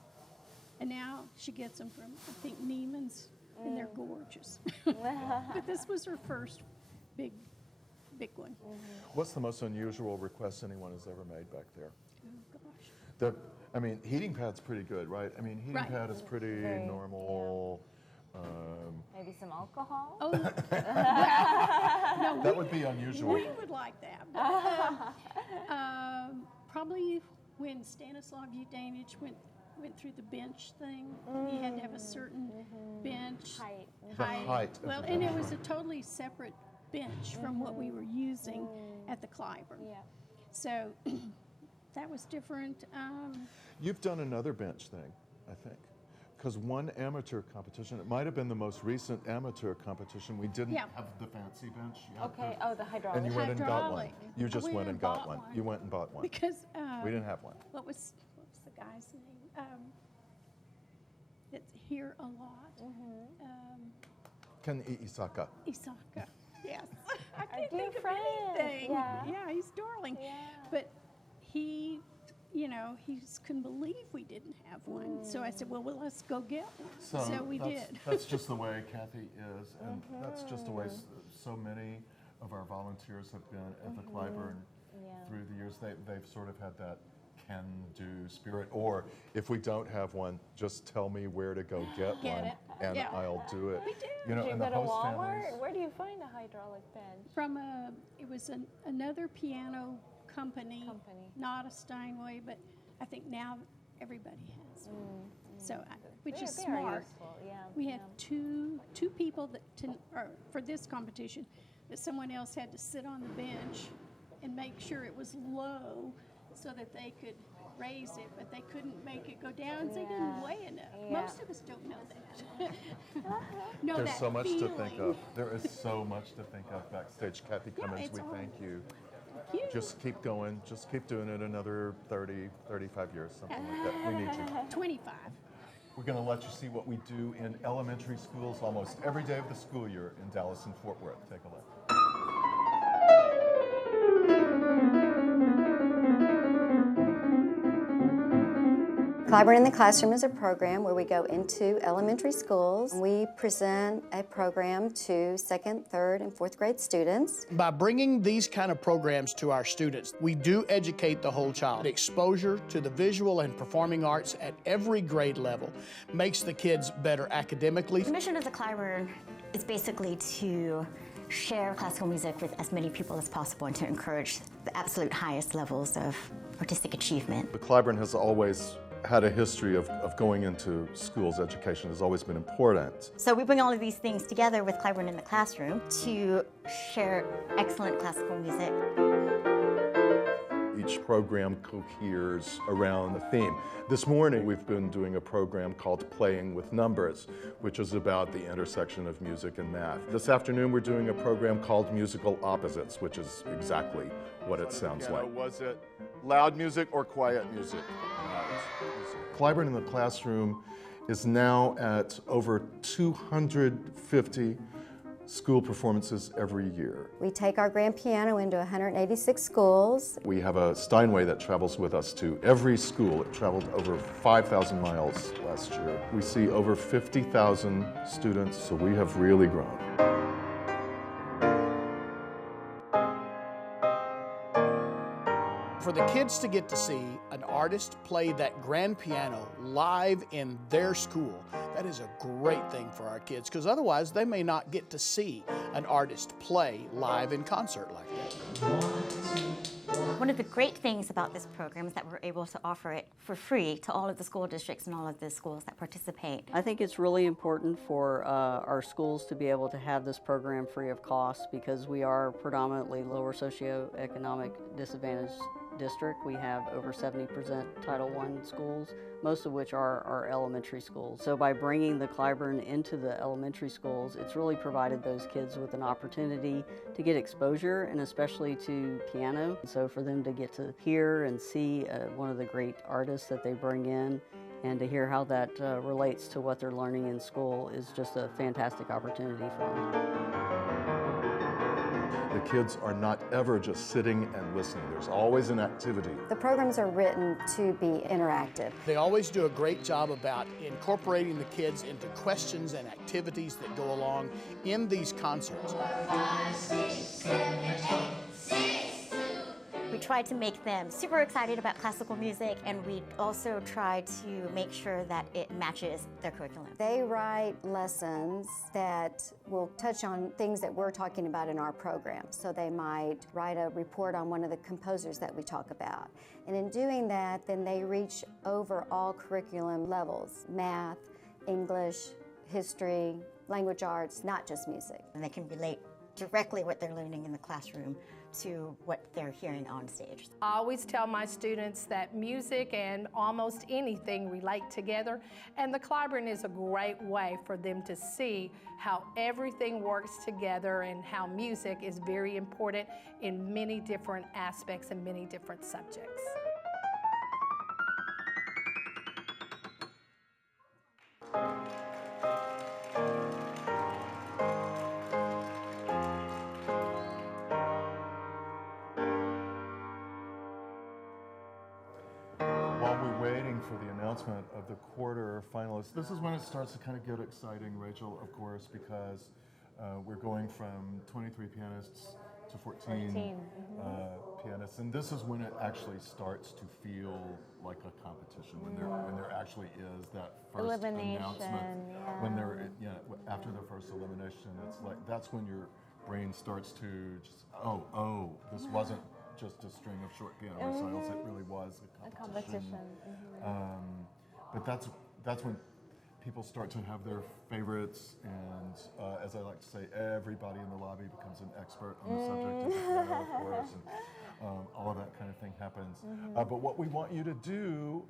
And now she gets them from, I think, Neiman's, and they're gorgeous. But this was her first big one. What's the most unusual request anyone has ever made back there? Oh, gosh. I mean, heating pad's pretty good, right? I mean, heating pad is pretty normal. Maybe some alcohol? Oh, no, that would be unusual. We would like that. But, probably when Stanislav Udanich went through the bench thing, he had to have a certain bench height. Well, and it was a totally separate bench from what we were using at the Cliburn. Yeah. So that was different. You've done another bench thing, I think, because one amateur competition, it might have been the most recent amateur competition, we didn't have the fancy bench. Okay, oh, the hydraulic. And you went and got one. Hydraulic. You just We went and got one. bought one. You went and bought one. Because we didn't have one. What was the guy's name? That's here a lot. Ken Isaka. Isaka. Yes. I Our can't dear think of friend. anything. Yeah. He's darling. Yeah. But he, he just couldn't believe we didn't have one. So I said, well, let's go get one. So we did. That's just the way Kathy is, and that's just the way so many of our volunteers have been at the Cliburn through the years. They've sort of had that can-do spirit, or if we don't have one, just tell me where to go get one, and I'll do it. We do. You know, Do you and go the to host Walmart? families. Where do you find a hydraulic bench? From it was another piano company, not a Steinway, but I think now everybody has one. So, which is They are smart. useful, yeah, We had two people that for this competition, that someone else had to sit on the bench and make sure it was low so that they could raise it, but they couldn't make it go down. They didn't weigh enough. Most of us don't know that. There's so much to think of. There is so much to think of backstage. Kathy Cummins, we thank you. Just keep going. Just keep doing it another 30, 35 years, something like that. We need you. 25. We're going to let you see what we do in elementary schools almost every day of the school year in Dallas and Fort Worth. Take a look. Cliburn in the Classroom is a program where we go into elementary schools. We present a program to second, third, and fourth grade students. By bringing these kind of programs to our students, we do educate the whole child. Exposure to the visual and performing arts at every grade level makes the kids better academically. The mission of the Cliburn is basically to share classical music with as many people as possible and to encourage the absolute highest levels of artistic achievement. The Cliburn has always had a history of going into schools. Education has always been important. So we bring all of these things together with Cliburn in the Classroom to share excellent classical music. Each program coheres around a theme. This morning we've been doing a program called Playing with Numbers, which is about the intersection of music and math. This afternoon we're doing a program called Musical Opposites, which is exactly what it sounds like. Was it loud music or quiet music? Cliburn in the Classroom is now at over 250 school performances every year. We take our grand piano into 186 schools. We have a Steinway that travels with us to every school. It traveled over 5,000 miles last year. We see over 50,000 students, so we have really grown. For the kids to get to see an artist play that grand piano live in their school, that is a great thing for our kids, because otherwise they may not get to see an artist play live in concert like that. One of the great things about this program is that we're able to offer it for free to all of the school districts and all of the schools that participate. I think it's really important for our schools to be able to have this program free of cost, because we are predominantly lower socioeconomic disadvantaged district. We have over 70% Title I schools, most of which are our elementary schools. So by bringing the Cliburn into the elementary schools, it's really provided those kids with an opportunity to get exposure, and especially to piano. So for them to get to hear and see one of the great artists that they bring in, and to hear how that relates to what they're learning in school is just a fantastic opportunity for them. The kids are not ever just sitting and listening. There's always an activity. The programs are written to be interactive. They always do a great job about incorporating the kids into questions and activities that go along in these concerts. We try to make them super excited about classical music, and we also try to make sure that it matches their curriculum. They write lessons that will touch on things that we're talking about in our program. So they might write a report on one of the composers that we talk about. And in doing that, then they reach over all curriculum levels: math, English, history, language arts, not just music. And they can relate directly what they're learning in the classroom to what they're hearing on stage. I always tell my students that music and almost anything relate together, and the Cliburn is a great way for them to see how everything works together and how music is very important in many different aspects and many different subjects. For the announcement of the quarter finalists. This is when it starts to kind of get exciting, Rachel, of course, because we're going from 23 pianists to 14 pianists, and this is when it actually starts to feel like a competition, when there actually is that first announcement, when they're after the first elimination. It's like that's when your brain starts to just this wasn't just a string of short piano recitals. It really was a competition. But that's when people start to have their favorites, and as I like to say, everybody in the lobby becomes an expert on the subject of the piano, of course, and all of that kind of thing happens. But what we want you to do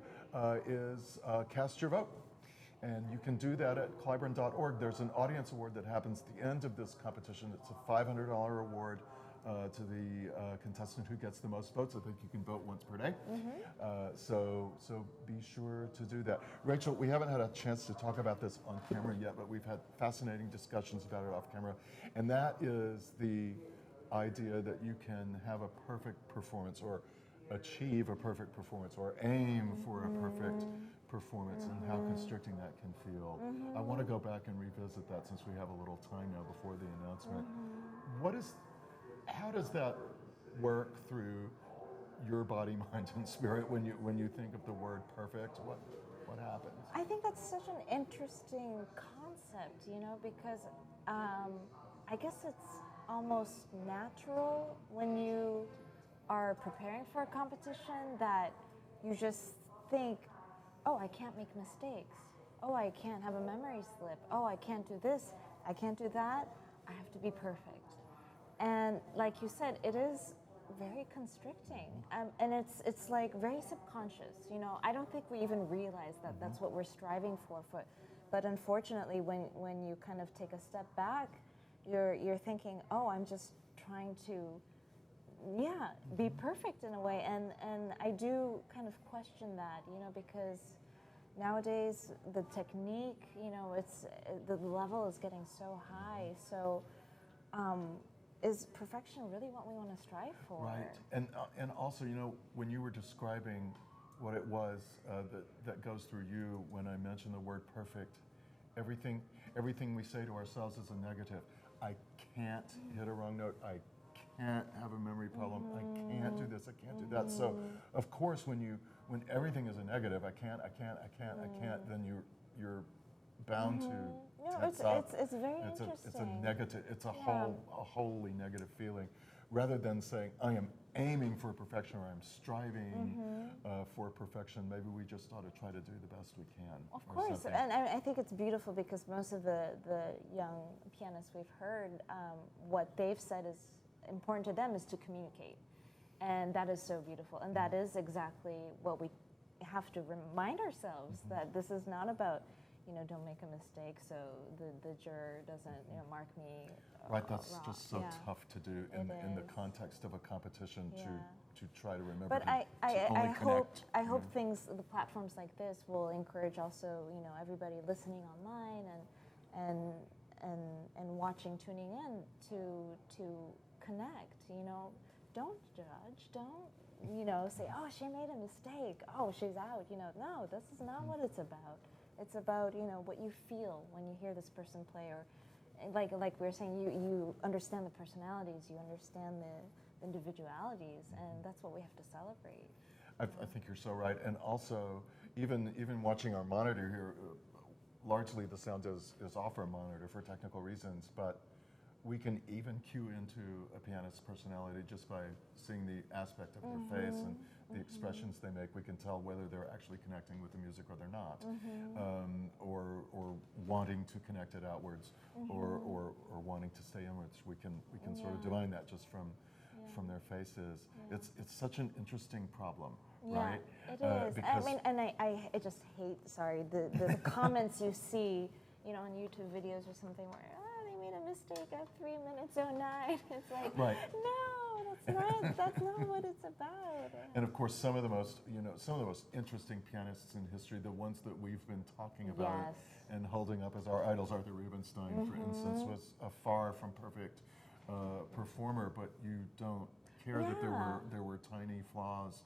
is cast your vote. And you can do that at Cliburn.org. There's an audience award that happens at the end of this competition. It's a $500 award to the contestant who gets the most votes. I think you can vote once per day. So be sure to do that. Rachel, we haven't had a chance to talk about this on camera yet, but we've had fascinating discussions about it off camera. And that is the idea that you can have a perfect performance, or achieve a perfect performance, or aim for a perfect performance, and how constricting that can feel. I want to go back and revisit that since we have a little time now before the announcement. How does that work through your body, mind, and spirit when you think of the word perfect? What happens? I think that's such an interesting concept, because I guess it's almost natural when you are preparing for a competition that you just think, oh, I can't make mistakes. Oh, I can't have a memory slip. Oh, I can't do this. I can't do that. I have to be perfect. And like you said, it is very constricting, and it's like very subconscious. I don't think we even realize that that's what we're striving for. But unfortunately, when you kind of take a step back, you're thinking, oh, I'm just trying to, be perfect in a way. And I do kind of question that, because nowadays the technique, the level is getting so high. So. Is perfection really what we want to strive for? Right, and also, when you were describing what it was that goes through you when I mentioned the word perfect, everything we say to ourselves is a negative. I can't hit a wrong note. I can't have a memory problem. I can't do this. I can't do that. So, of course, when everything is a negative, I can't, then you're bound to. It's very interesting. It's a negative. It's a wholly negative feeling, rather than saying I am aiming for perfection or I'm striving for perfection. Maybe we just ought to try to do the best we can. Of course, and I think it's beautiful because most of the young pianists we've heard, what they've said is important to them is to communicate, and that is so beautiful. And that is exactly what we have to remind ourselves, that this is not about. Don't make a mistake so the juror doesn't, mark me Right, that's wrong. just so tough to do in the context of a competition to try to remember. But I hope the platforms like this will encourage also, everybody listening online and watching, tuning in to connect. Don't judge. Don't say, oh, she made a mistake. Oh, she's out. No, this is not what it's about. It's about, what you feel when you hear this person play, or like we were saying, you understand the personalities, you understand the individualities, and that's what we have to celebrate. I think you're so right. And also, even watching our monitor here, largely the sound is off our monitor for technical reasons, but we can even cue into a pianist's personality just by seeing the aspect of their face and the expressions they make. We can tell whether they're actually connecting with the music or they're not, or wanting to connect it outwards, or wanting to stay inwards. We can sort of divine that just from their faces. It's such an interesting problem, right? It is. I mean, and I just hate, sorry, the comments you see, you know, on YouTube videos or something where, they made a mistake at 3 minutes 09. It's like, no, that's not what it's about. And of course, some of the most interesting pianists in history, the ones that we've been talking about and holding up as our idols, Arthur Rubinstein, for instance, was a far from perfect performer, but you don't care that there were tiny flaws.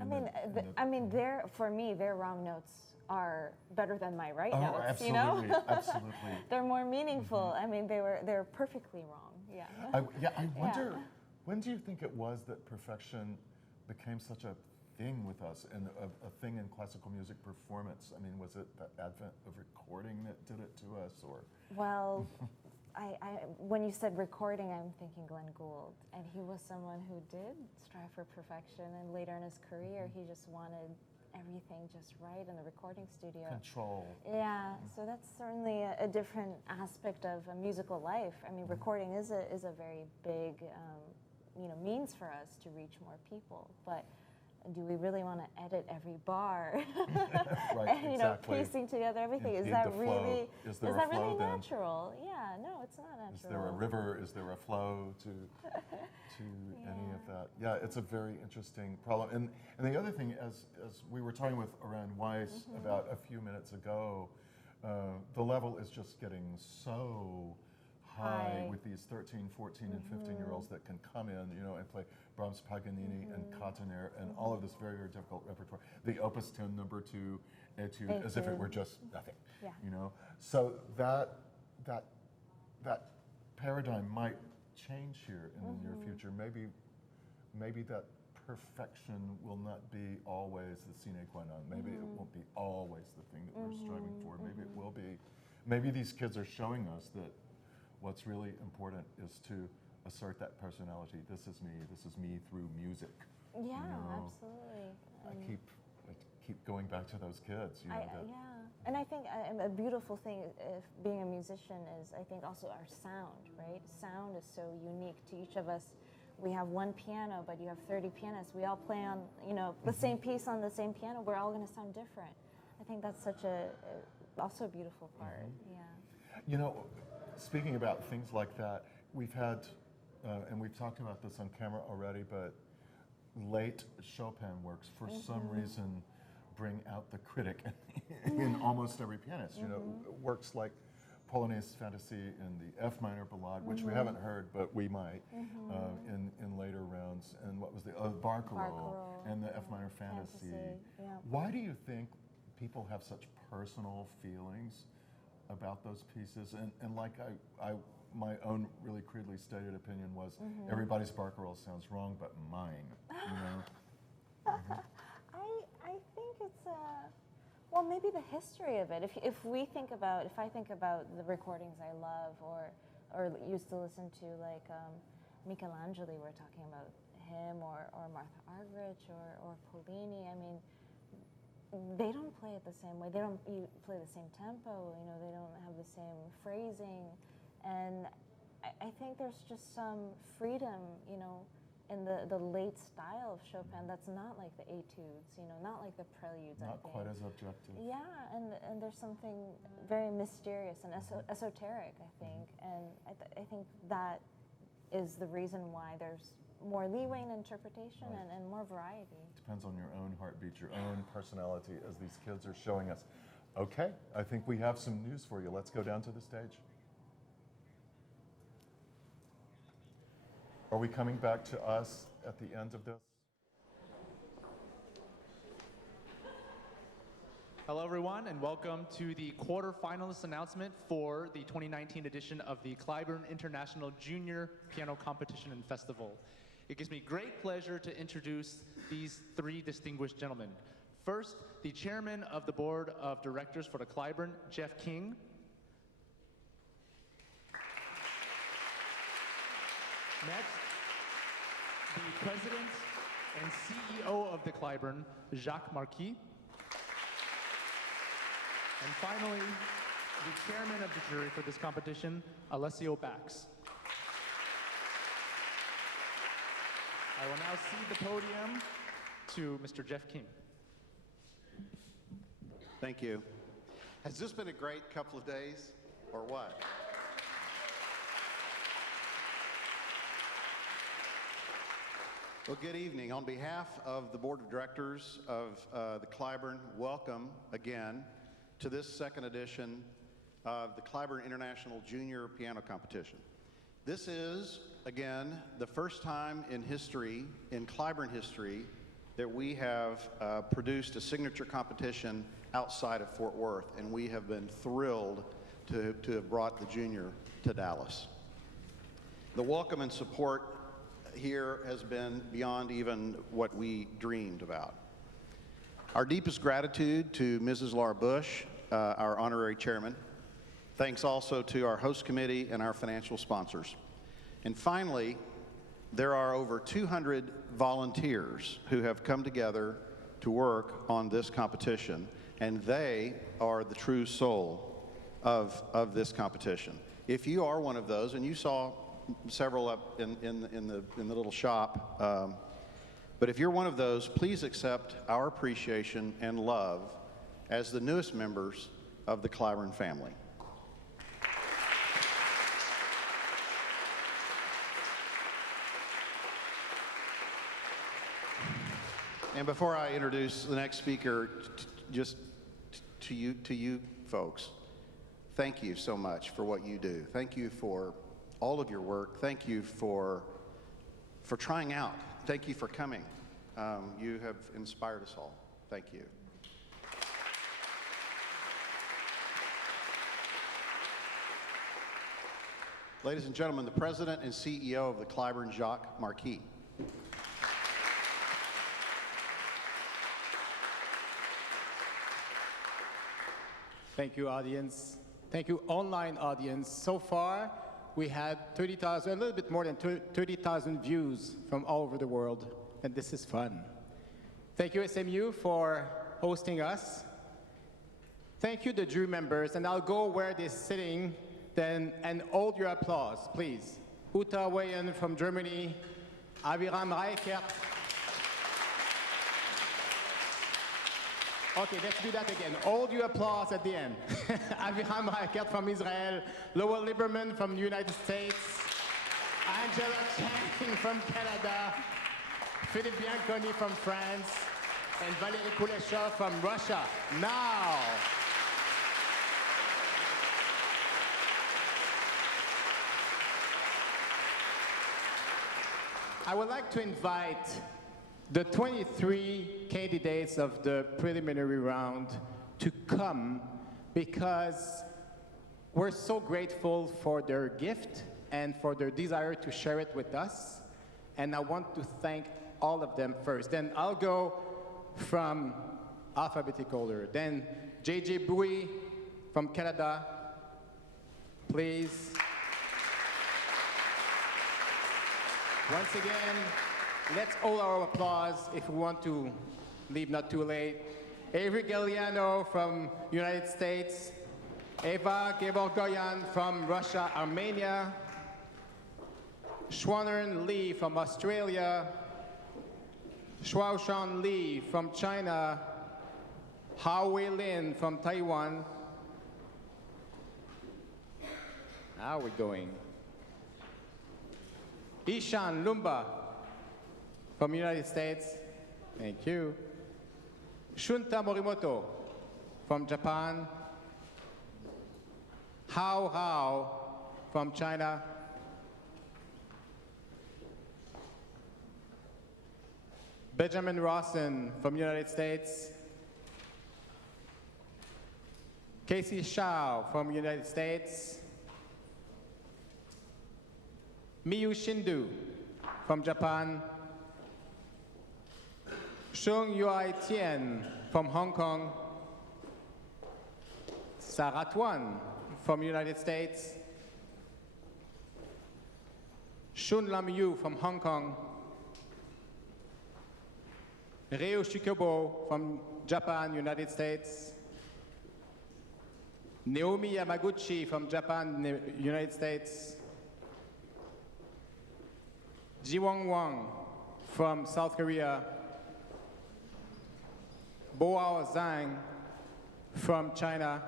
I mean, for me, their wrong notes are better than my right notes. Absolutely, you know? Absolutely. They're more meaningful. I mean, they're perfectly wrong. Yeah. I wonder, when do you think it was that perfection became such a thing with us and a thing in classical music performance? I mean, was it the advent of recording that did it to us, or? Well, when you said recording, I'm thinking Glenn Gould, and he was someone who did strive for perfection, and later in his career, he just wanted everything just right in the recording studio. Control. Yeah, so that's certainly a different aspect of a musical life. I mean, recording is a very big, means for us to reach more people, but do we really want to edit every bar? Right, and, piecing together everything. Is that really natural? Yeah, no, it's not natural. Is there a river? Is there a flow to any of that? Yeah, it's a very interesting problem. And the other thing, as we were talking with Orion Weiss about a few minutes ago, the level is just getting so high with these 13, 14, and 15-year-olds that can come in, and play Brahms, Paganini, and Kattener, and all of this very, very difficult repertoire. The Opus 10 No. 2 Etude, as if it were just nothing, So that paradigm might change here in the near future. Maybe that perfection will not be always the sine qua non. Maybe it won't be always the thing that we're striving for. Maybe it will be. Maybe these kids are showing us that what's really important is to assert that personality. This is me through music. Yeah, absolutely. I keep going back to those kids. And I think a beautiful thing if being a musician is, I think, also our sound, right? Sound is so unique to each of us. We have one piano, but you have 30 pianists. We all play on, the same piece on the same piano. We're all going to sound different. I think that's such also a beautiful part. Yeah. Speaking about things like that, we've had, and we've talked about this on camera already, but late Chopin works for some reason bring out the critic in almost every pianist. Works like Polonaise Fantasy and the F minor Ballade, which we haven't heard, but we might in later rounds. And what was the Barcarolle and the F minor Fantasy. Why do you think people have such personal feelings about those pieces? And like my own really crudely stated opinion was, everybody's Barcarolle sounds wrong, but mine. I think it's maybe the history of it. If I think about the recordings I love or used to listen to, like Michelangelo, we're talking about him, or Martha Argerich or Pollini. I mean, they don't play it the same way. They don't play the same tempo. They don't have the same phrasing, and I think there's just some freedom, in the late style of Chopin that's not like the etudes, not like the preludes. Not quite as objective. Yeah, and there's something very mysterious and esoteric, I think, and I think that is the reason why there's more leeway in interpretation and more variety. Depends on your own heartbeat, your own personality, as these kids are showing us. Okay, I think we have some news for you. Let's go down to the stage. Are we coming back to us at the end of this? Hello, everyone, and welcome to the quarterfinalist announcement for the 2019 edition of the Cliburn International Junior Piano Competition and Festival. It gives me great pleasure to introduce these three distinguished gentlemen. First, the chairman of the board of directors for the Cliburn, Jeff King. Next, the president and CEO of the Cliburn, Jacques Marquis. And finally, the chairman of the jury for this competition, Alessio Bax. I will now cede the podium to Mr. Jeff King. Thank you. Has this been a great couple of days, or what? Well, good evening. On behalf of the Board of Directors of the Cliburn, welcome again to this second edition of the Cliburn International Junior Piano Competition. This is, again, the first time in history, in Cliburn history, that we have produced a signature competition outside of Fort Worth, and we have been thrilled to have brought the junior to Dallas. The welcome and support here has been beyond even what we dreamed about. Our deepest gratitude to Mrs. Laura Bush, our honorary chairman. Thanks also to our host committee and our financial sponsors. And finally, there are over 200 volunteers who have come together to work on this competition, and they are the true soul of this competition. If you are one of those, and you saw several up in the little shop, but if you're one of those, please accept our appreciation and love as the newest members of the Cliburn family. And before I introduce the next speaker, just to you folks, thank you so much for what you do. Thank you for all of your work. Thank you for trying out. Thank you for coming. You have inspired us all. Thank you. Ladies and gentlemen, the President and CEO of the Cliburn, Jacques Marquis. Thank you, audience. Thank you, online audience. So far, we had 30,000, a little bit more than 30,000 views from all over the world, and this is fun. Thank you, SMU, for hosting us. Thank you, the jury members, and I'll go where they're sitting, then, and hold your applause, please. Uta Weyen from Germany, Aviram Reichert. Okay, let's do that again. Hold your applause at the end. Aviram Reichert from Israel, Lowell Lieberman from the United States, Angela Chang from Canada, Philippe Bianconi from France, and Valérie Kuleshov from Russia. Now, I would like to invite the 23 candidates of the preliminary round to come, because we're so grateful for their gift and for their desire to share it with us. And I want to thank all of them first. Then I'll go from alphabetical order. Then JJ Bouy from Canada, please. Once again, let's hold our applause if we want to leave not too late. Avery Galliano from United States, Eva Gevorgoyan from Russia, Armenia, Chuan Hearn Lee from Australia, Shuan Lee from China, Hao Wei Lin from Taiwan. Now we're going. Ishan Lumba from the United States. Thank you. Shunta Morimoto from Japan. Hao Hao from China. Benjamin Rawson from the United States. Casey Shao from the United States. Miyu Shindo from Japan. Sheng Yui Tian from Hong Kong. Sarah Tuan from the United States. Miyu from Hong Kong, Ushikubo from Japan, United States, Naomi Yamaguchi from Japan, United States, Jiwon Wang from South Korea, Boao Zhang from China,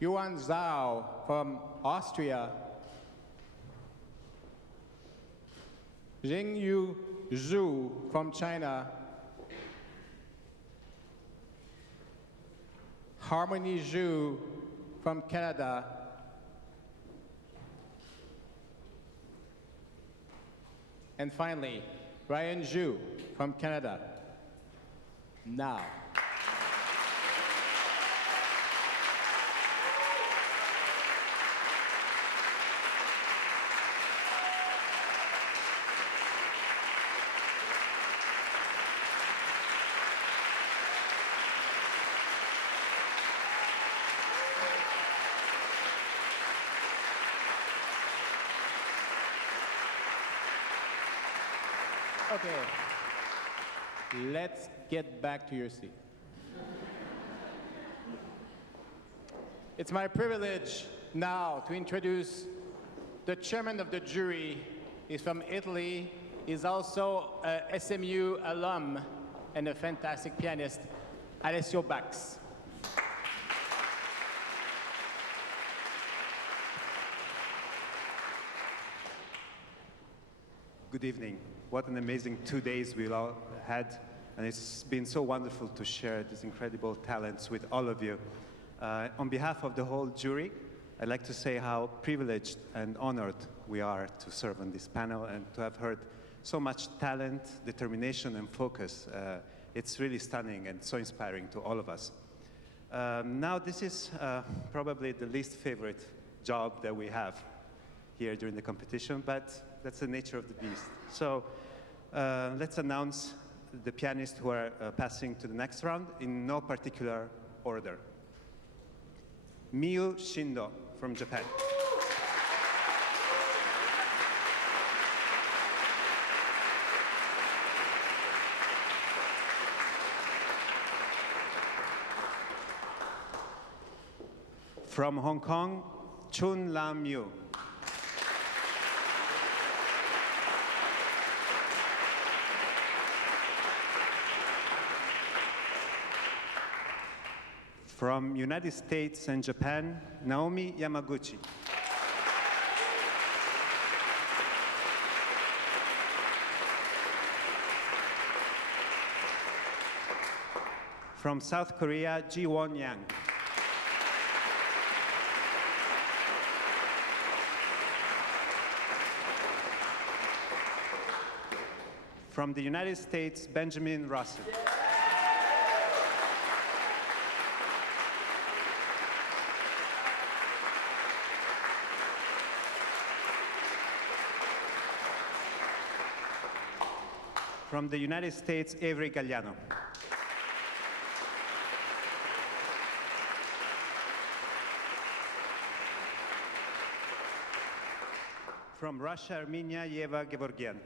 Yuan Zhao from Austria, Jingyu Zhu from China, Harmony Zhu from Canada, and finally, Ryan Zhu from Canada. Now. Okay, let's get back to your seat. It's my privilege now to introduce the chairman of the jury. He's from Italy. He's also a SMU alum and a fantastic pianist, Alessio Bax. Good evening. What an amazing 2 days we all had, and it's been so wonderful to share these incredible talents with all of you. On behalf of the whole jury, I'd like to say how privileged and honored we are to serve on this panel and to have heard so much talent, determination, and focus. It's really stunning and so inspiring to all of us. Now, this is probably the least favorite job that we have here during the competition, but that's the nature of the beast. So let's announce the pianists who are passing to the next round in no particular order. Mew Shindo from Japan. From Hong Kong, Chun Lam Mew. From United States and Japan, Naomi Yamaguchi. From South Korea, Ji-won Yang. From the United States, Benjamin Russell. From the United States, Avery Galliano. From Russia, Armenia, Yeva Gevorgian.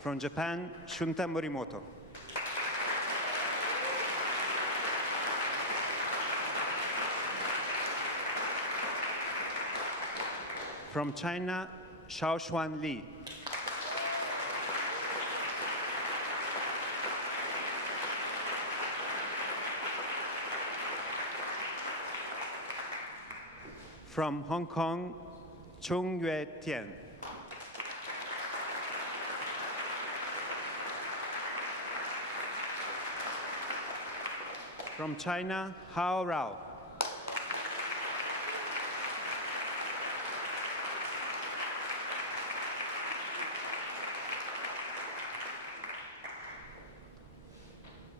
From Japan, Shunta Morimoto. From China, Xuan Lee. From Hong Kong, Chung Yue Tian. From China, Hao Rao.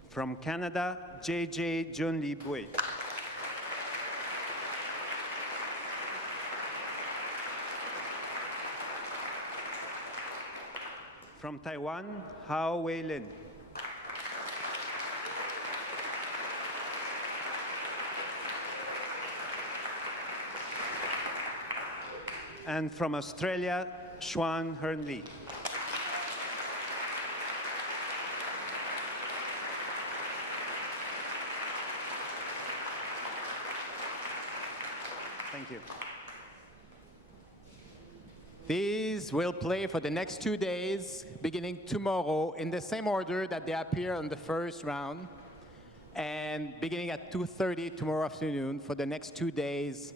From Canada, J.J. Jun Lee Bui. From Taiwan, Hao Wei Lin. And from Australia, Chuan Hearn Lee. Thank you. These will play for the next 2 days, beginning tomorrow, in the same order that they appear on the first round, and beginning at 2:30 tomorrow afternoon. For the next 2 days,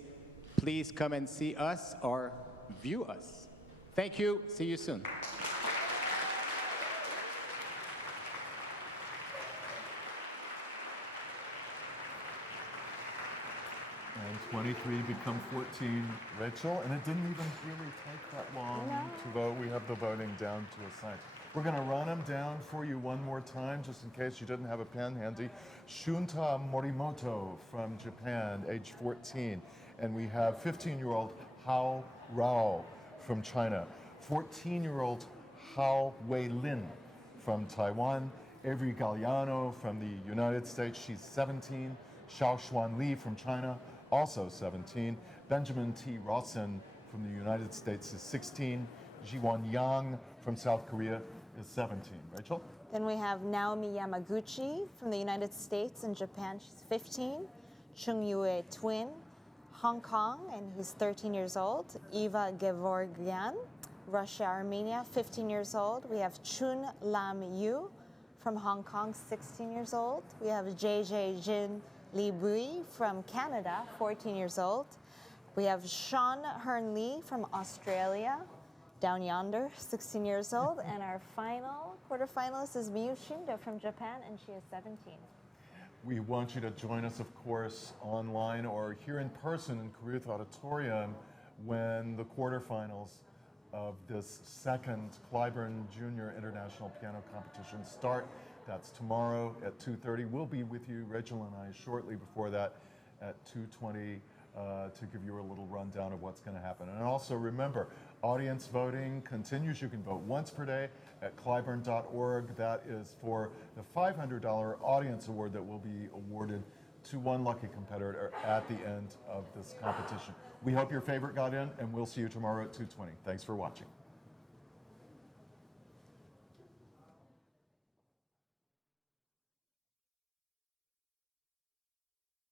please come and see us or view us. Thank you. See you soon. And 23 become 14, Rachel, and it didn't even really take that long to vote. We have the voting down to a science. We're going to run them down for you one more time, just in case you didn't have a pen handy. Shunta Morimoto from Japan, age 14. And we have 15-year-old Hao Rao from China, 14-year-old Hao Wei Lin from Taiwan, Avery Galliano from the United States, she's 17, Xuan Li from China, also 17, Benjamin T. Rawson from the United States is 16, Jiwon Yang from South Korea is 17. Rachel? Then we have Naomi Yamaguchi from the United States and Japan, she's 15, Chung Yue Twin, Hong Kong, and he's 13 years old, Eva Gevorgyan, Russia, Armenia, 15 years old. We have Chun Lam Yu from Hong Kong, 16 years old. We have JJ Jin Li Bui from Canada, 14 years old. We have Chuan Hearn Lee from Australia, down yonder, 16 years old. And our final quarterfinalist is Mew Shindo from Japan, and she is 17. We want you to join us, of course, online or here in person in Carruth Auditorium when the quarterfinals of this second Cliburn Junior International Piano Competition start. That's tomorrow at 2:30. We'll be with you, Rachel and I, shortly before that at 2:20 to give you a little rundown of what's going to happen. And also remember, audience voting continues. You can vote once per day at cliburn.org. That is for the $500 audience award that will be awarded to one lucky competitor at the end of this competition. We hope your favorite got in, and we'll see you tomorrow at 2:20. Thanks for watching.